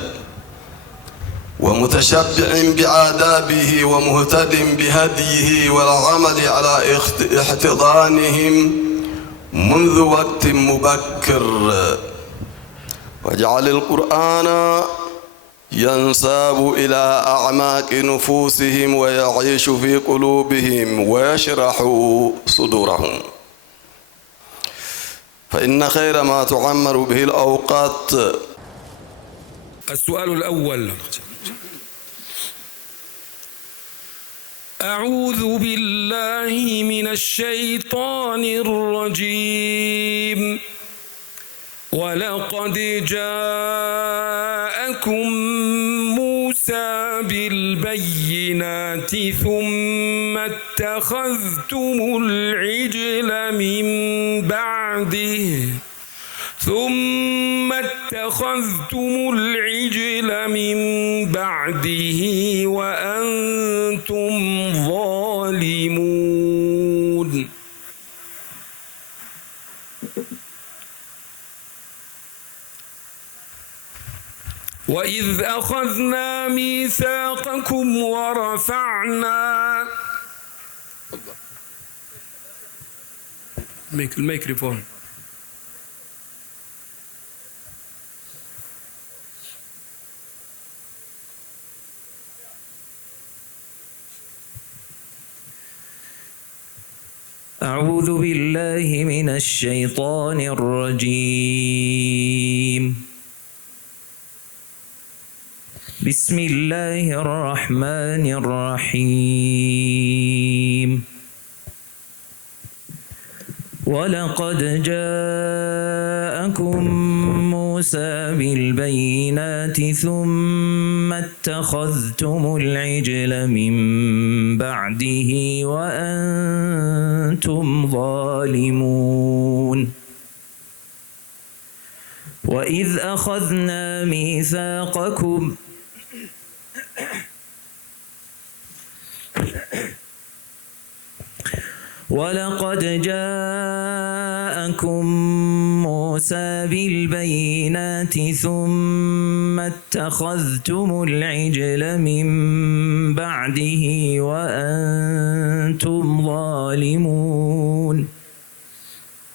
ومتشبع بآدابه ومهتد بهديه، والعمل على احتضانهم منذ وقت مبكر، واجعل القرآن ينساب إلى أعماق نفوسهم ويعيش في قلوبهم ويشرح صدورهم. فإن خير ما تعمر به الأوقات. السؤال الأول: أعوذ بالله من الشيطان الرجيم. ولقد جاءكم موسى بالبينات ثم اتخذتم العجل من بعده وأنتم ظالمون. وإذ أخذنا ميثاقكم ورفعنا الميكروفون. أعوذ بالله من الشيطان الرجيم. بسم الله الرحمن الرحيم. ولقد جاءكم موسى بالبينات ثم اتخذتم العجل من بعده وأنتم ظالمون. وإذ أخذنا ميثاقكم ولقد جاءكم موسى بالبينات ثم اتخذتم العجل من بعده وأنتم ظالمون.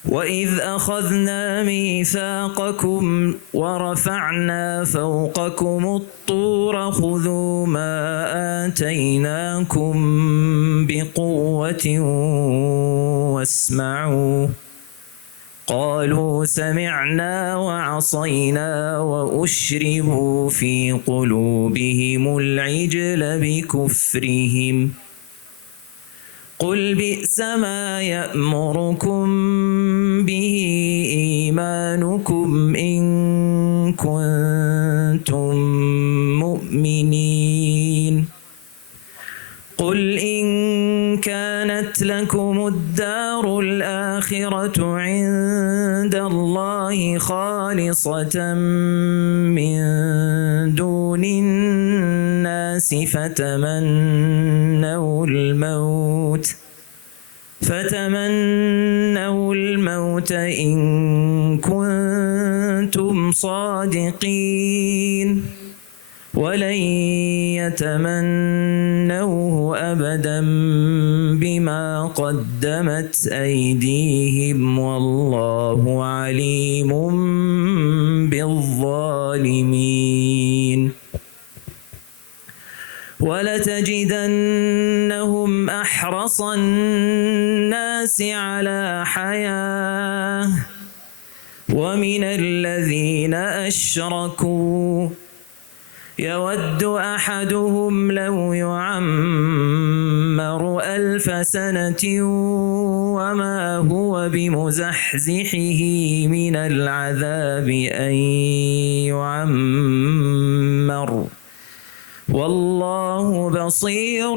وإذ أخذنا ميثاقكم ورفعنا فوقكم الطور خذوا ما آتيناكم بقوة واسمعوا. قالوا سمعنا وعصينا وأشربوا في قلوبهم العجل بكفرهم. قل بئس ما يأمركم به إيمانكم إن كنتم مؤمنين. قل إن كانت لكم الدار الآخرة عند الله خالصة من دون الناس فتمنوا الموت إن كنتم صادقين. ولن يتمنوه أبدا بما قدمت أيديهم والله عليم بالظالمين. ولتجدنهم أحرص الناس على حياة ومن الذين أشركوا يود أحدهم لو يعمر 1000 سنة وما هو بمزحزحه من العذاب أن يعمر والله بصير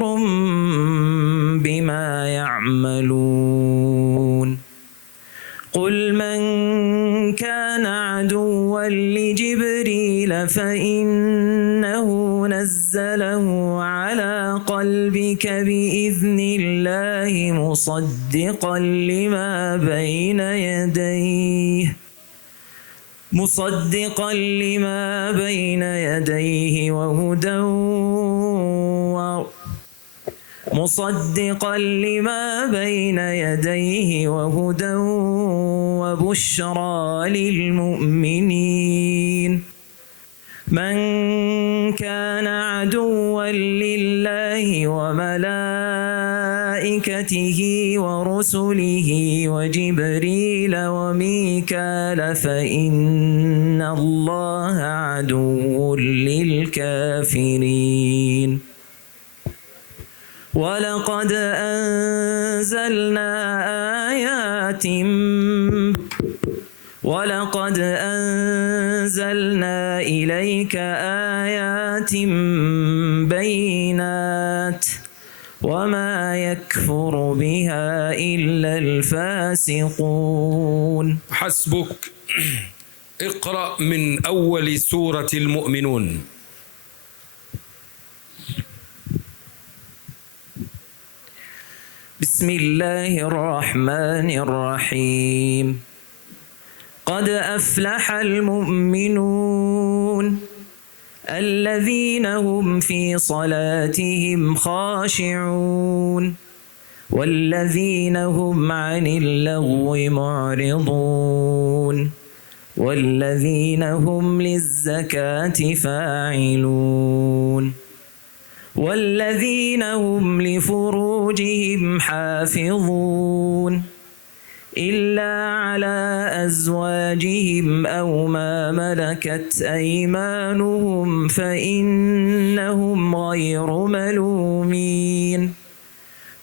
بما يعملون. قل من كان عدوا لجبريل فإنه نزله على قلبك بإذن الله مصدقا لما بين يديه وهدى وبشرى للمؤمنين. من كان عدوا لله وملائكته ورسله رسله وجبريل وميكال فإن الله عدو للكافرين ولقد أنزلنا إليك آيات بينات وما يكفر بها إلا الفاسقون. حسبك. اقرأ من أول سورة المؤمنون. بسم الله الرحمن الرحيم. قد أفلح المؤمنون الذين هم في صلاتهم خاشعون والذين هم عن اللغو معرضون والذين هم للزكاة فاعلون والذين هم لفروجهم حافظون إلا على أزواجهم أو ما ملكت أيمانهم فإنهم غير ملومين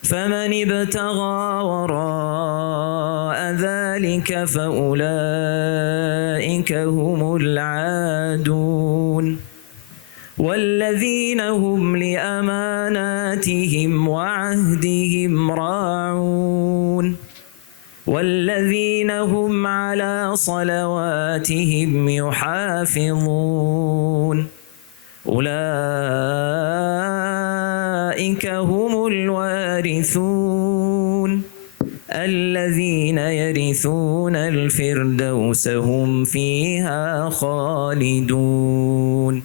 فمن ابتغى وراء ذلك فأولئك هم العادون والذين هم لأماناتهم وعهدهم راعون والذين هم على صلواتهم يحافظون أولئك هم الوارثون الذين يرثون الفردوس هم فيها خالدون.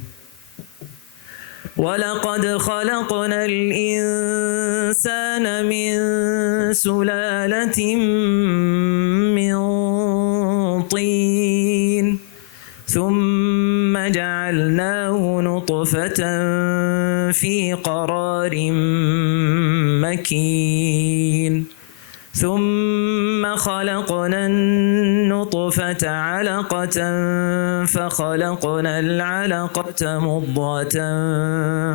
ولقد خلقنا الإنسان من سلالة من طين ثم جعلناه نطفة في قرار مكين ثم خلقنا النطفة علقة فخلقنا العلقة مضغة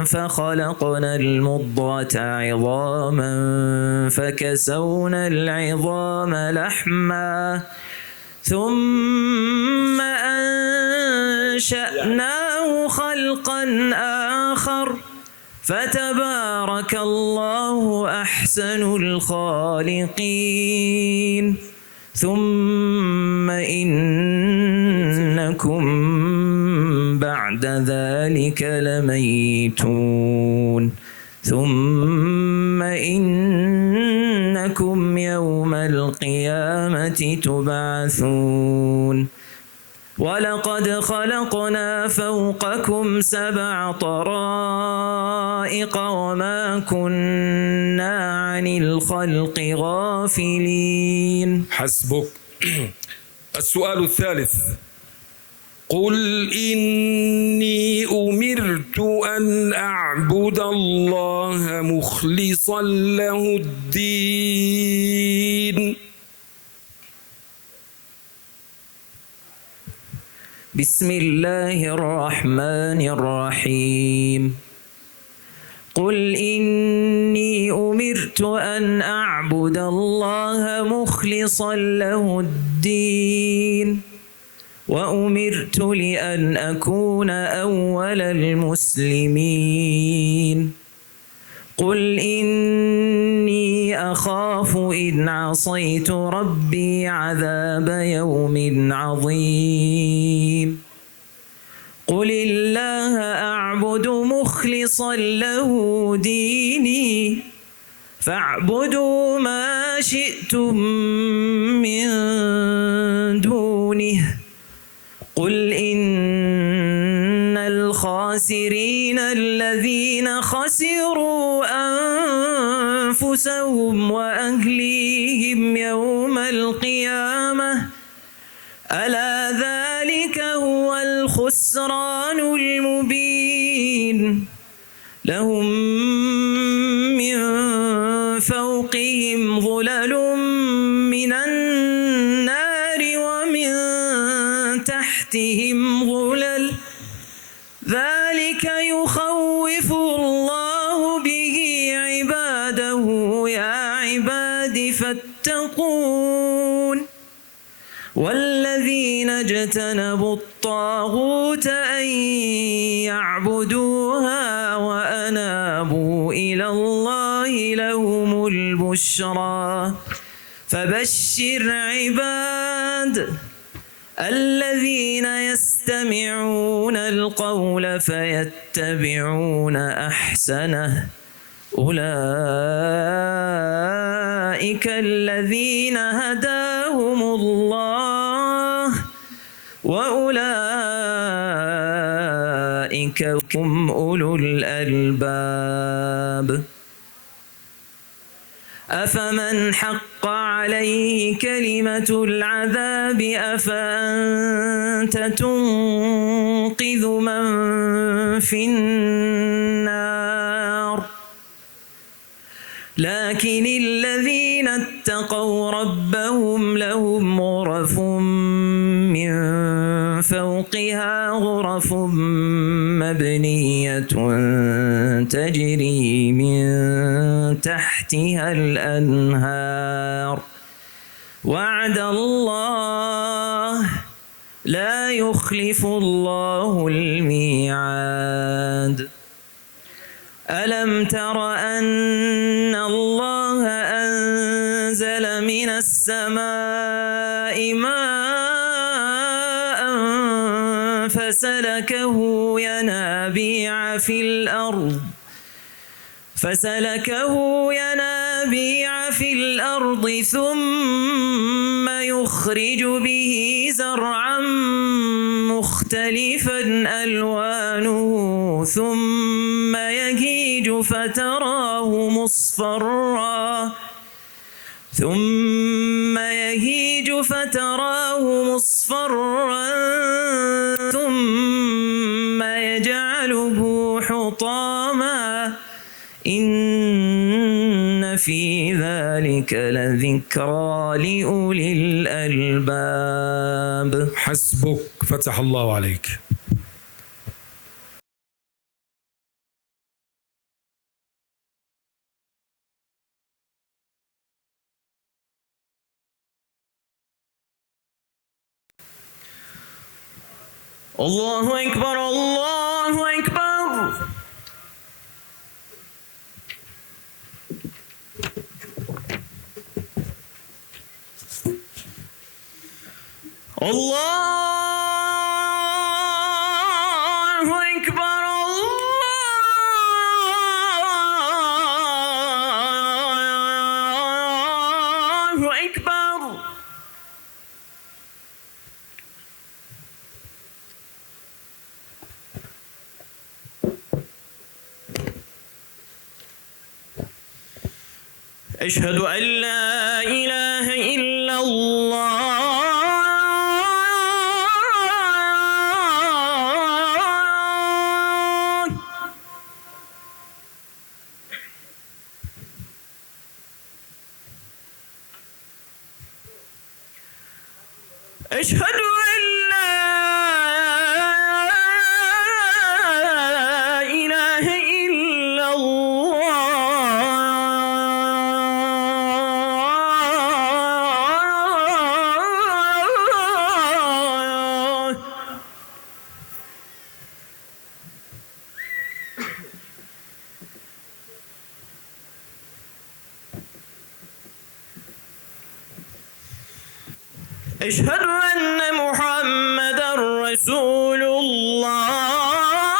فخلقنا المضغة عظاما فكسونا العظام لحما ثم أنشأناه خلقا آخر فتبارك الله أحسن الخالقين. ثم إنكم بعد ذلك لميتون ثم إنكم يوم القيامة تبعثون. ولقد خلقنا فوقكم 7 طرائق وما كنا عن الخلق غافلين. حسبك. السؤال الثالث. قل إني أمرت أن أعبد الله مخلصا له الدين. بسم الله الرحمن الرحيم. قل إني أمرت أن أعبد الله مخلصا له الدين وأمرت لأن أكون أول المسلمين. قل إني أخاف إن عصيت ربي عذاب يوم عظيم. قل الله أعبد مخلصا له ديني فاعبدوا ما شئتم من دونه. قل إن الخاسرين الذين خسروا أنفسهم وأهليهم يوم القيامة ألا ذلك هو الخسران المبين. لهم من فوقهم ظلل تحتهم غلل ذلك يخوف الله به عباده يا عباد فاتقون والذين اجتنبوا الطاغوت أن يعبدوها وأنابوا إلى الله لهم البشرى فبشر عباد الذين يستمعون القول فيتبعون أحسنه أولئك الذين هداهم الله وأولئك هم أولو الألباب أفمن حق عليه كلمة العذاب أفأنت تنقذ من في النار لكن الذين اتقوا ربهم لهم غرف من فوقها غرف مبنية تجري من تحتها الأنهار وعد الله لا يخلف الله الميعاد ألم تر أن الله أنزل من السماء ماء فسلكه ينابيع في الأرض ثم يخرج به زرعا مختلفا ألوانه ثم يهيج فتراه مصفرا ثم يجعله حطاما إن في ذلك لذكرى لأولي الألباب. حسبك، فتح الله عليك. الله أكبر الله أكبر. الله أكبر الله أكبر. أشهد أن لا إله إلا الله. أشهد أن لا إله إلا الله. أشهد أن محمدًا رسول الله.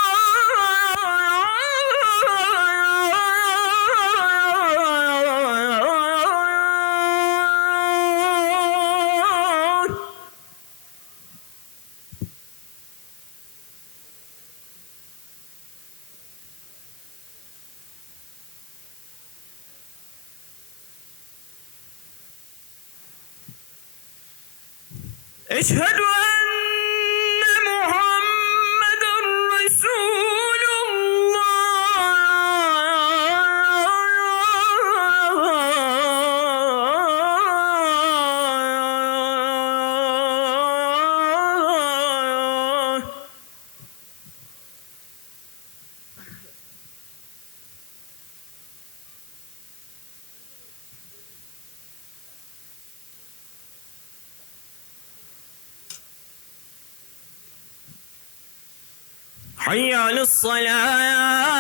أشهد أن محمدًا رسول الله. حي على الصلاة.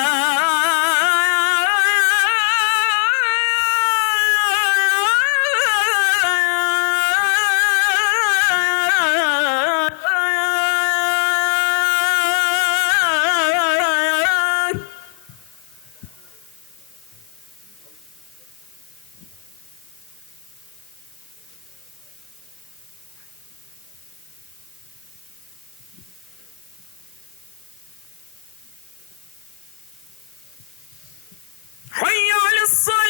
حي على الصلاة.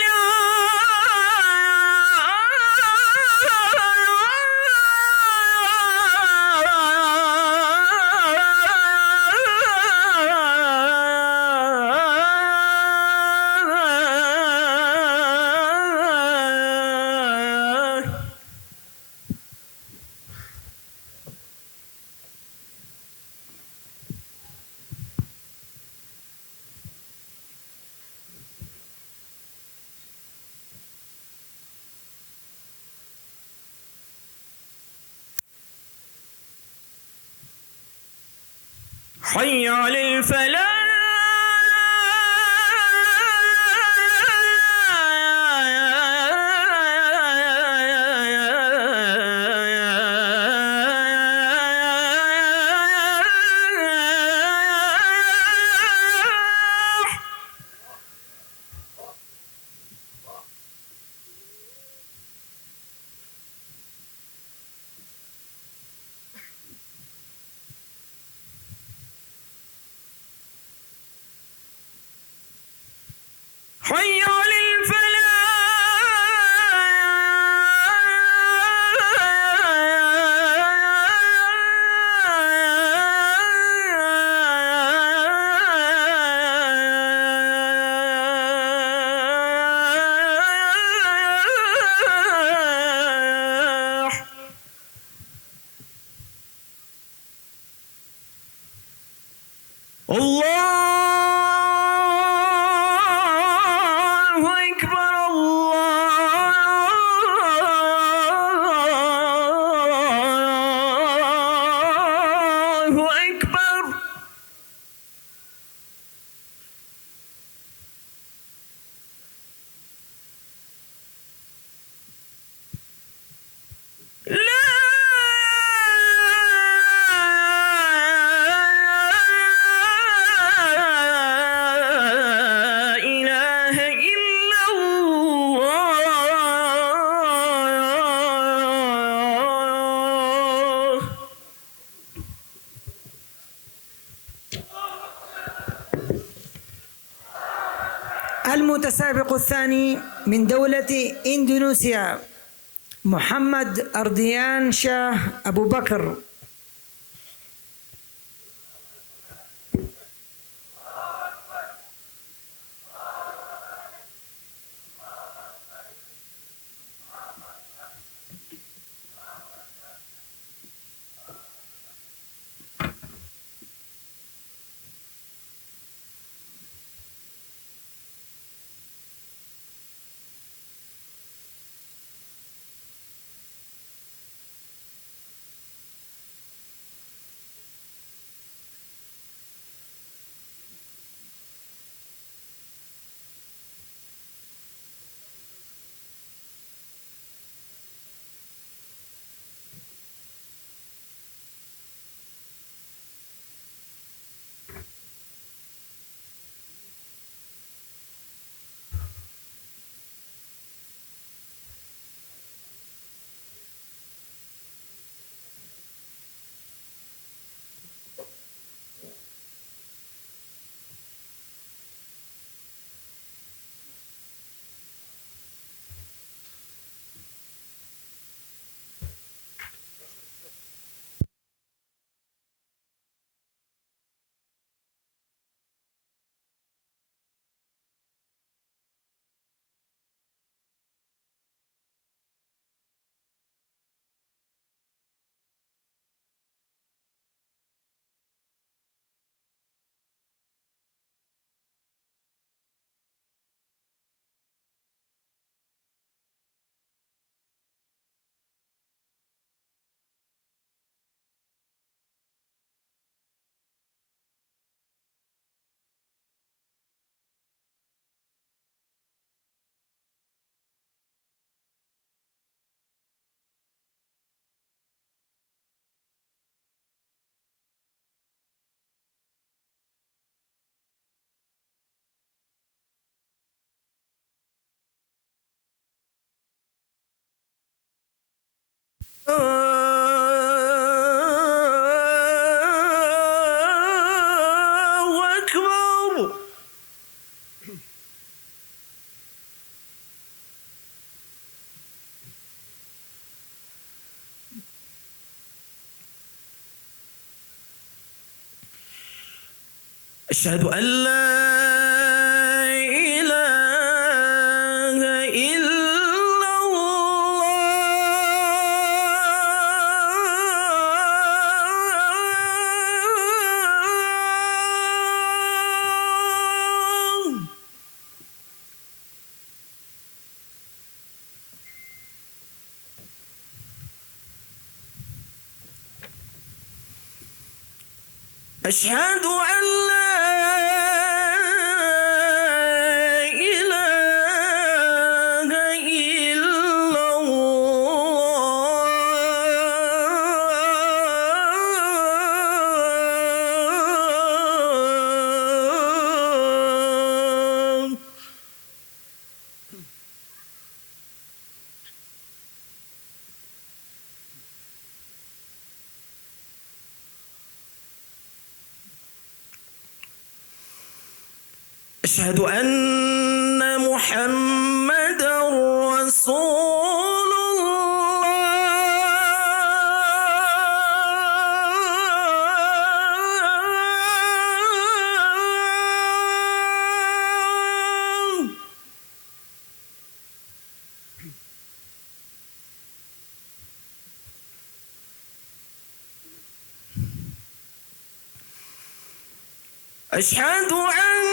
حي على الفلاح. حي على الفلاح. الله أكبر. الله أكبر. لا إله إلا الله. المتسابق الثاني من دولة إندونيسيا محمد أرديان شاه أبو بكر. أكبر. أشهد أن لا إله إلا الله. أشهد أن لا إله إلا الله. أشهد أن محمدا رسول الله. أشهد أن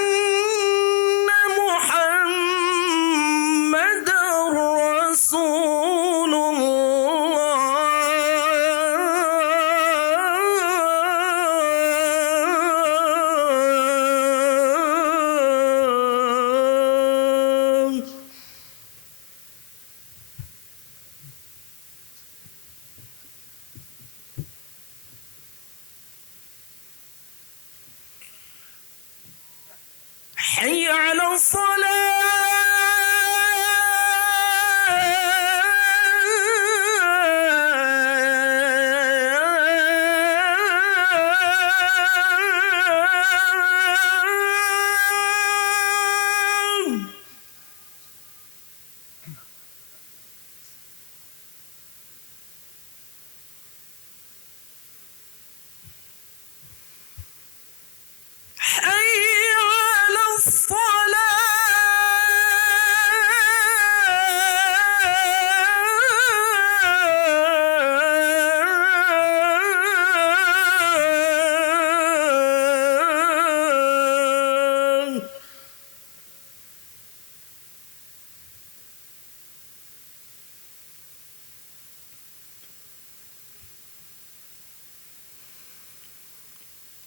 محمدا رسول الله. حي على الصلاة. حي على الصلاة.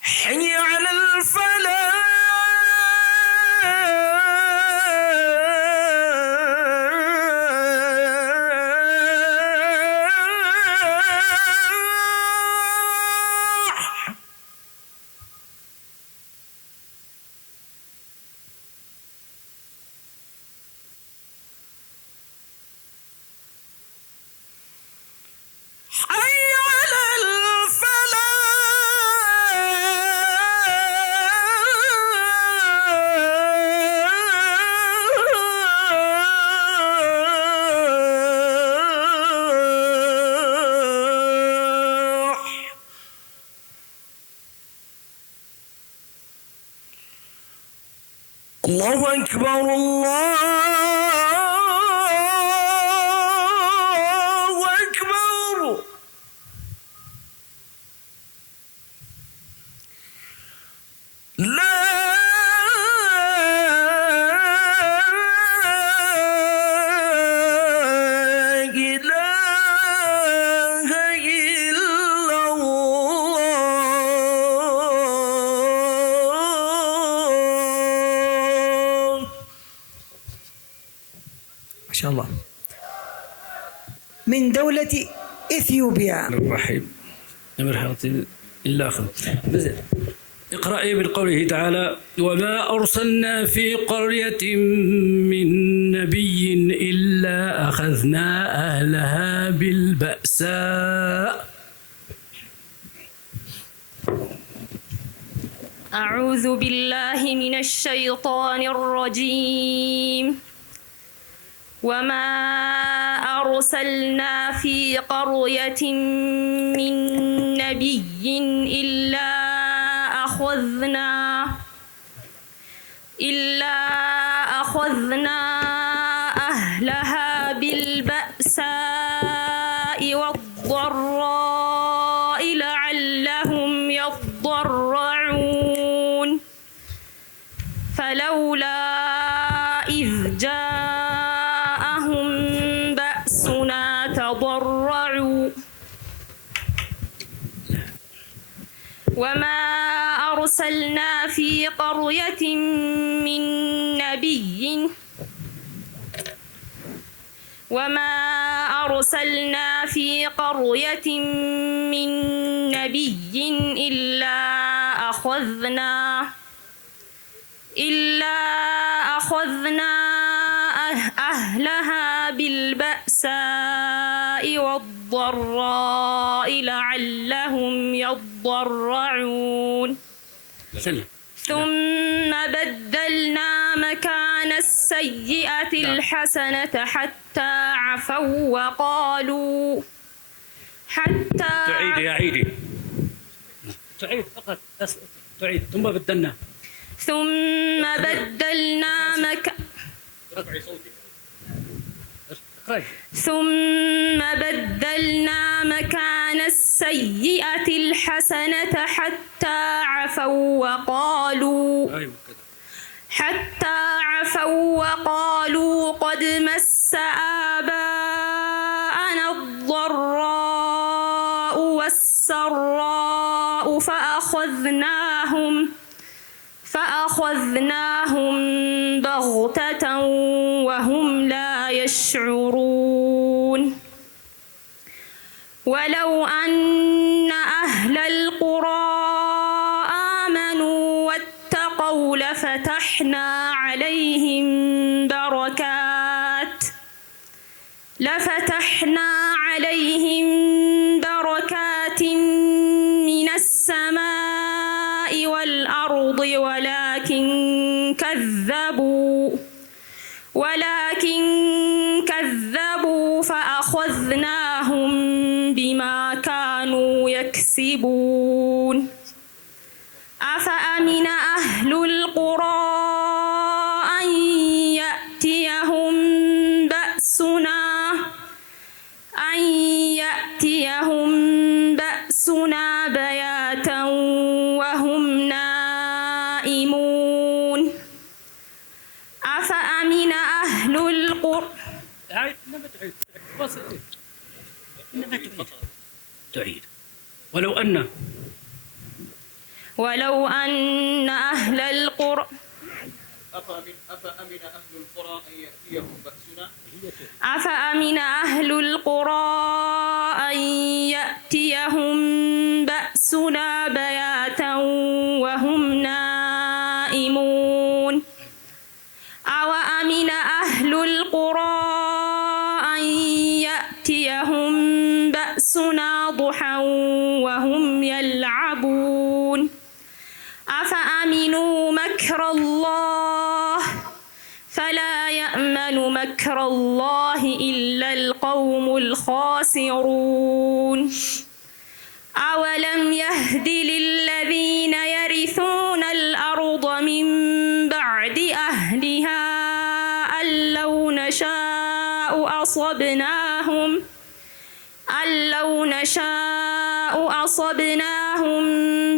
حي على الفلاح. حي على الفلاح. الله أكبر الله أكبر. لا إله إلا الله. ما شاء الله. من دولة إثيوبيا. الرحيم نمر حاطين إلا أخذ اقرأي من قوله تعالى: وما أرسلنا في قرية من نبي إلا أخذنا أهلها بالبأساء. أعوذ بالله من الشيطان الرجيم. وما أرسلنا في قرية من نبي إلا أخذنا أهلها بالبأساء والضراء لعلهم يضرعون فلولا إذ جاءهم بأسنا تضرعوا وما أرسلنا في قرية من نبي إلا أخذنا أهلها بالبأساء والضراء لعلهم يضرعون ثم بدلنا مكان السيئة الحسنة حتى عفوا وقالوا تعيد فقط تعيد ثم بدلنا مكان السيئة الحسنة حتى عفوا وقالوا قد مس آباءنا الضراء والسراء فأخذناهم بغتة وهم لا يشعرون ولو أن أهل القرى آمنوا واتقوا لفتحنا عليهم بركات من السماء والأرض ولكن كذبوا فأخذناهم بما كانوا يكسبون أفأمن أهل القرى أن يأتيهم بأسنا بياتا وهم نائمون أفأمن أهل القرى تعيد ولو أن أهل القرى أفأمن أهل القرى أن يأتيهم بأسنا بياتا وهم نائمون أوأمن أهل القرى أن يأتيهم بأسنا ضحى وهم يلعبون أفأمنوا مكر الله فلا يأمن مكر الله إلا القوم الخاسرون أولم يهد للذين يرثون الأرض من بعد أهلها أن لو نشاء أصبناهم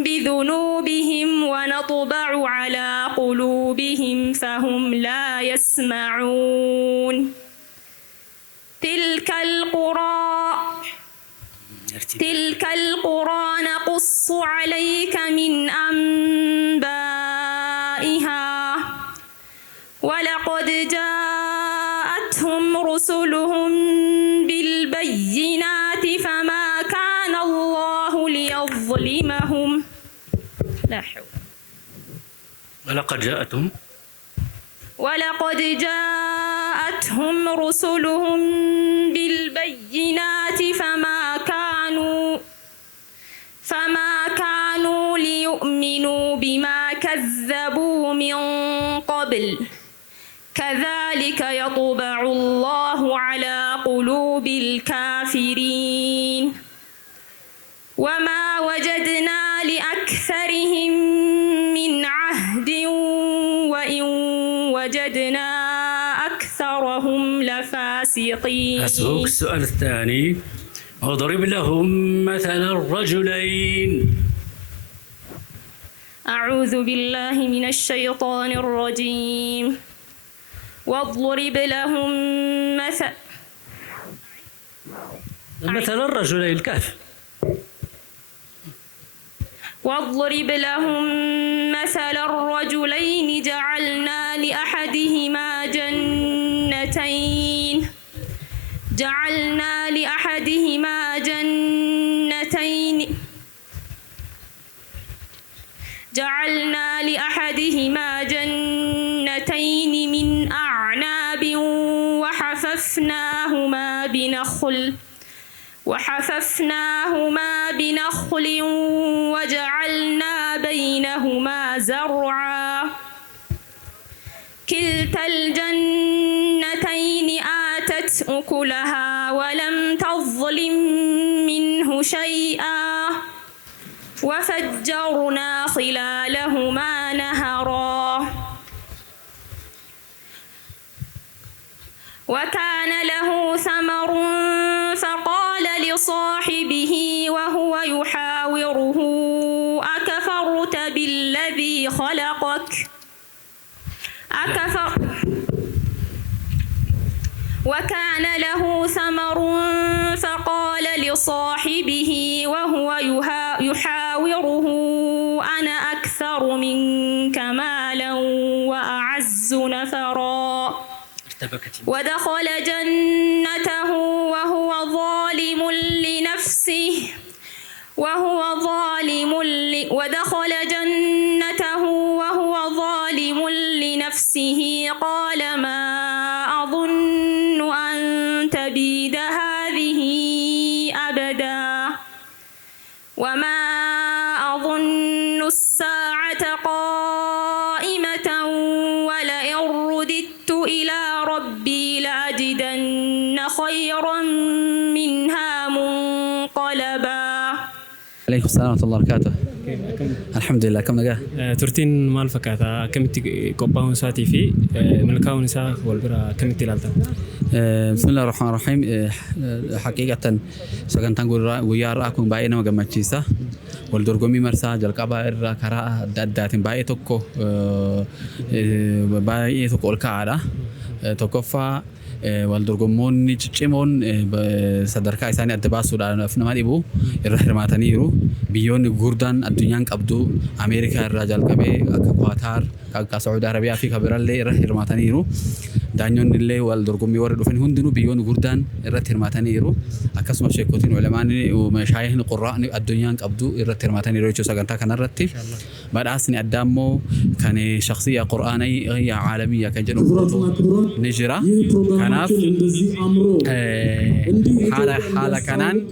بذنوبهم ونطبع على قلوبهم فهم لا يسمعون تلك القرى نقص عليك من أنبائها ولقد جاءتهم رسلهم بالبينات فما كان الله ليظلمهم لا حول ولقد جاءتهم رسلهم بالبينات فما كانوا ليؤمنوا بما كذبوا من قبل كذلك يطبع الله على قلوب الكافرين وما وجدنا لأكثرهم من عهد وإن وجدنا أكثرهم لفاسقين. أسوق السؤال الثاني واضرب لهم مثل الرجلين. أعوذ بالله من الشيطان الرجيم. واضرب لهم مثل الرجلين الكهف. واضرب لهم مثل الرجلين جعلنا لأحدهما جنتين من أعناب وحففناهما بنخل وجعلنا بينهما زرعا كلتا الجنتين آتت أكلها ولم تظلم منه شيئا وفجرنا خلالهما نهرا وكان له ثمر فقال لصاحبه وهو يحاوره أكفرت بالذي خلقك وكان له ثمر فقال لصاحبه وهو يحاوره أنا أكثر منك مالا وأعز نفرا ودخل جنته وهو ظالم لنفسه قال ما أظن أن تبيد هذه أبدا وما أظن الساعة قائمة ولئن رددت إلى ربي لأجدن خيرا منها منقلبا. عليكم السلام ورحمة الله وبركاته. الحمد لله كم نجاه. ترتين مال فكاتا كم تقبّون ساتي في ملكاون نساء والبرا كم تلالتا. بسم الله الرحمن الرحيم. حقيقة سكان تنقول ويا أكون باينا مجمّعتشيسا والدرقمي مرسا جلقابا إرّا كراء داتين باي توكو الكعادة توكوفا والدرقموني تشيمون صدركا إساني أدباسو دافنما ديبو الرحماتانيرو بيون غوردان الدنيا قبدو أمريكا الرجال قبي كقطر كسعودية العربية في كبرالي الرحماتانيرو دانيون اللي والدرقمي ورد فين هندنو بيون غوردان الرحماتانيرو أكسم شيكوتين علماني ومشايخ القراء الدنيا قبدو الرحماتانيرو يشوف سكانتا كان الرتي بعد أسني أدامو كان شخصية قرآنية عالمية كجنو نجرة كناف حالة كنان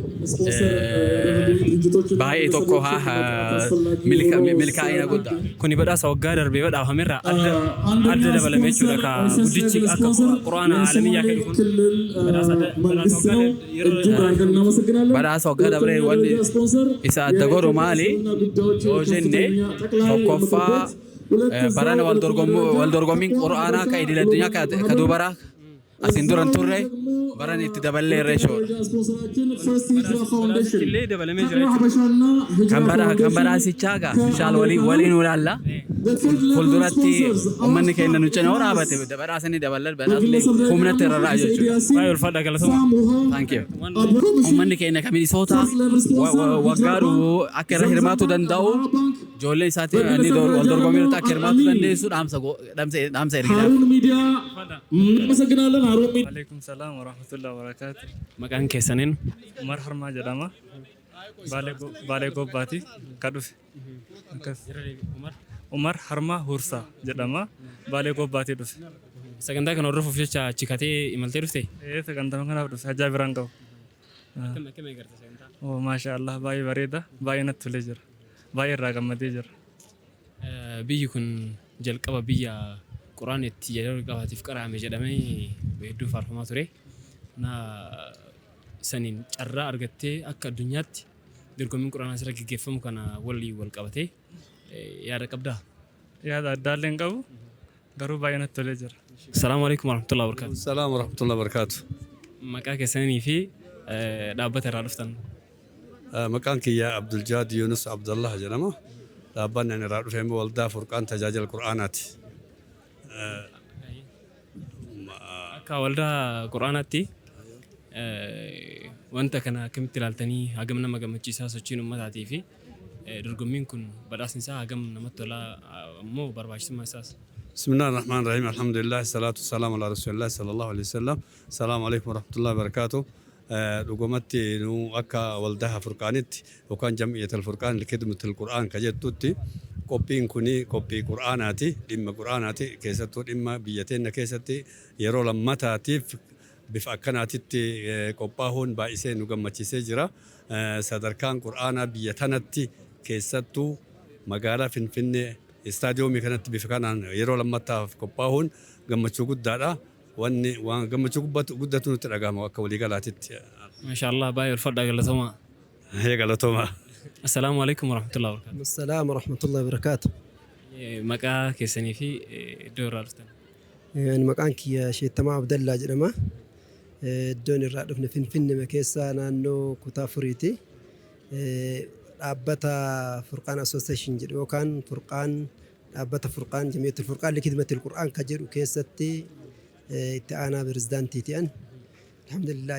باي توكوها ملكا أين قد كوني بدأ سوغا دربي بدأ همرة أدى دبل ميشو لك وديتشي أكا قرآن عالمية بدأ سوغا دربي ودي إسا دغورو مالي وجنة توكوفا بران والدرغمين قرآن كايدي الدنيا كدوبرا أسندوران توري بران يتدبل ريشور كمبرا سيتشاغا شال ولي نورالا فولدراتي أمني كأننا نجنا ورا باتي دبرا سني دبلر براسلي كومنا ترى راجع باي الفضل كلا سما thank you أمني كأننا كمية صوتا وقارو أكره هرماتو دنداو جولي ساتي أني دور قومي تأكل هرماتو دندي سود أمس إرجع عليكم السلام ورحمة الله وبركاته. مكان كيسانين مرحبا جدامة بالغو باتي كادوف Umar Harma Hursa jedhama baalee gobbaatee dhufe. Sagantaa kana hordofuuf jecha achi katee imaltee dhufte? Sagantaa kanaaf dhufe hajaa biraan qabu. Akkam eegarte sagantaa? Maasha Allah baay'ee bareeda baay'ee natti tolee jira baay'ee irraa gammadee jira. Biyyi kun jalqaba biyya quraana itti yeroo qabaatiif qaraame jedhamee hedduu faarfamaa ture. Saniin carraa argattee akka addunyaatti dorgommiin quraanaa asirra gaggeeffamu kana waliin wal qabatee yaada qabdaa? Yaada addaallee hin qabu garuu baay'ee natti tolee jira. Assalaamu alaikum warahmatullahi wabarakatuh. Assalamu warahmatullahi wabarakatuh. Maqaa keessanii fi dhaabbata irraa dhuftan? Maqaan kiyya Abduljaad Yunus Abdullah jedhama. Dhaabbanni ani irraa dhufe waldaa Furqaan tajaajila quraanaati. Akka waldaa quraanaatti wanta kana akkamitti ilaaltanii hagam nama gammachiisaa sochiin ummataatii fi dorgommiin kun badhaasni isaa hagam namatti tolaa immoo barbaachisummaa isaas? بسم الله الرحمن الرحيم الحمد لله الصلاة والسلام على رسول الله صلى الله عليه وسلم السلام عليكم ورحمة الله وبركاته dhugumatti nu akka waldaa furqaanitti yookaan jam'iyyatul furqaan likidmatul qur'aan kajettutti qophiin kuni qophii qur'aanaati dhimma qur'aanaati keessattuu dhimma biyya teenya keessatti yeroo lammataatiif bifa akkanaatitti qophaa'uun baay'isee nu gammachiisee jira. Sadarkaan qur'aanaa biyya tanatti keessattuu magaalaa Finfinnee istaadiyoomii kanatti bifa kanaan yeroo lammataaf qophaa'uun gammachuu guddaadha. waan gammachuu guddatu nutti dhagahama akka waliigalaatitti. Maashaallah baay'ee ulfaadhaa galatoomaa. Galatoomaa. Assalaamu alaikum warahmatullahi wabarakatuh. Assalamu warahmatullahi wabarakatuh. Maqaa keessanii fi iddoo irraa dhuftan? Maqaan kiyya Sheettamaa Abdallaa jedhama. Iddoon irraa dhufne Finfinnee keessaa naannoo kutaa Furiiti. Dhaabbata Furqaan Association jedhu yookaan Furqaan dhaabbata Furqaan Jamiyyatul Furqaan likidmatul qur'aan ka jedhu keessatti itti aanaa pirezidaantii ta'an. Alhamdulillah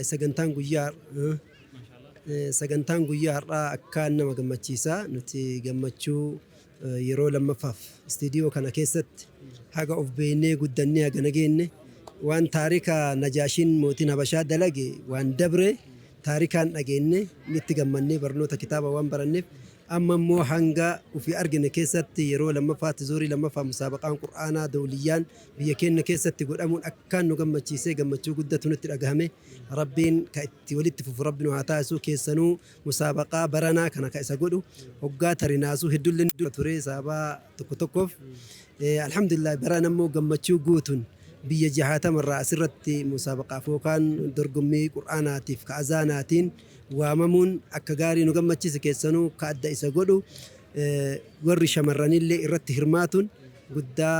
sagantaan guyyaa har'aa akkaan nama gammachiisaa nuti gammachuu yeroo lammaffaaf istiidiyoo kana keessatti haga of beeknee guddannee haga nageenye waan taarika Najaashiin mootiin Habashaa dalage waan dabre taarikaan dhageenye itti gammannee barnoota kitaaba waan baranneef amma immoo hanga ofii argine keessatti yeroo lammaffaatti zoorii lammaffaa musaabaqaan qur'aanaa dawliyyaan biyya keenya keessatti godhamuun akkaan nu gammachiisee gammachuu guddatu nutti dhagahame. Rabbiin ka itti walitti fufu rabbi nu haa taasisu keessanuu musaabaqaa baranaa kana ka isa godhu hoggaa tarinaasuu hedduullee ture sababa tokko tokkoof alhamdulillah barana immoo gammachuu guutuun biyya 60 irraa asirratti musaabaqaaf yookaan dorgommii qur'aanaatiif ka azaanaatiin waamamuun akka gaarii nu gammachiise keessanuu ka adda isa godhu warri shamarranillee irratti hirmaatuun guddaa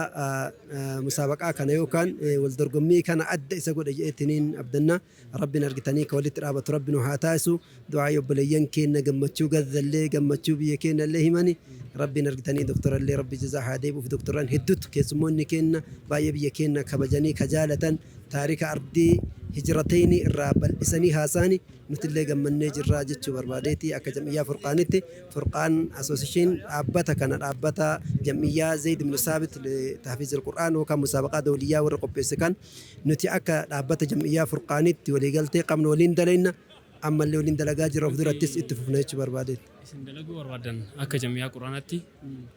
musaabaqaa kana yookaan wal dorgommii kana adda isa godha jedheetiniin abdanna. Rabbiin argitanii ka walitti dhaabatu rabbi nu haa taasisu. Du'aa obboleeyyan keenya gammachuu gazzallee gammachuu biyya keenya illee himani. Rabbiin argitanii doktorallee rabbi jazaa haa deebi'uuf doktoraan hedduutu keessummoonni keenya baay'ee biyya keenya kabajanii ka jaalatan taarika ardii hijratayni irraa bal'isanii haasaani nutillee gammannee jirraa jechuu barbaadeeti akka jam'iyyaa Furqaanitti. Furqaan Association dhaabbata kana dhaabbata jam'iyyaa Zayd ibn Saabit tahfiizul Qur'aan yookaan musaabaqaa dawliyyaa warra qopheesse kan nuti akka dhaabbata jam'iyyaa Furqaanitti waliigaltee qabnu waliin dalayna ammallee waliin dalagaa jirra of durattis itti fufna jechuu barbaadeeti. Isin dalaguu barbaadan akka jam'iyyaa quraanaatti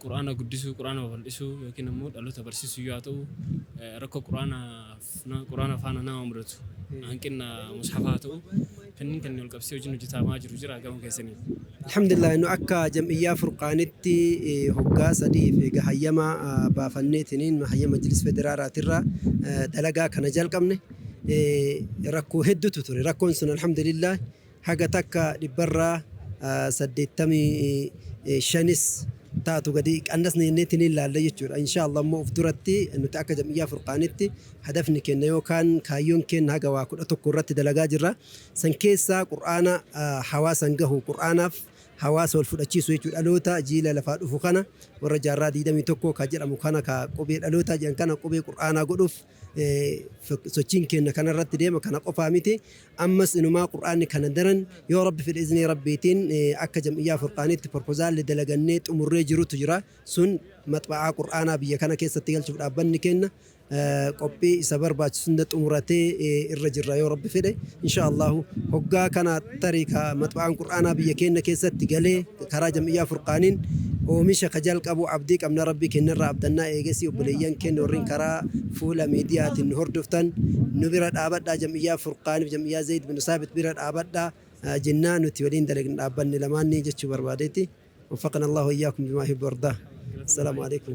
quraana guddisuu quraana babal'isuu yookiin immoo dhaloota barsiisuu yoo ta'u rakkoo quraana faana nama mudatu hanqina mushafaa ta'u kanneen kanneen wal qabsee hojiin hojjetamaa jiru jira gama keessanii. Alhamdulillah nu akka jam'iyyaa Furqaanitti hoggaa sadiif egaa hayyama baafanneetiniin hayyama majlis federaalaatirraa dalagaa kana jalqabne rakkoo hedduutu ture. Rakkoon sun alhamdulillah haga takka dhibbarraa 85 taatu gadi qannasne jenneetiin ilaalla jechuudha. Inshaallah immoo of duratti nuti akka jam'iyyaa Furqaanitti hadafni keenya yookaan kaayyoon keenya haga waa 11 irratti dalagaa jirra. San keessaa qur'aana hawaasan gahu qur'aanaaf hawaasa wal fudhachiisu jechuudha. Dhaloota jiila lafaa dhufu kana warra jaarraa 21 ka jedhamu kana ka qubee dhaloota jedhan kana qubee qur'aanaa godhuuf sochiin keenya kanarratti deema kana qofaa miti. Ammas inumaa qur'aanni kana daran yoo rabbi fedhe iznii rabbiitiin akka jam'iyyaa Furqaanitti proposaalli dalagannee xumurree jirutu jira. Sun maxxanfaa qur'aanaa biyya kana keessatti galchuuf dhaabbanni keenya qophii isa barbaachisu hunda xumuratee irra jirra yoo rabbi fedhe inshaallah hoggaa kana tariika maxxanfaan qur'aanaa biyya keenya keessatti galee karaa jam'iyyaa Furqaaniin oomisha kajal qabu abdii qabna rabbi kennarra abdannaa eegesi obboleeyyan kenna warrin karaa fuula miidiyaatiin nu hordoftan nu bira dhaabadhaa jam'iyyaa furqaaniif jam'iyyaa zayd bin saabit bira dhaabadhaa jennaa nuti waliin dalagna dhaabbanne lamaanni jechuu barbaadeeti وفقنا الله وإياكم بما يحب ويرضاه السلام عليكم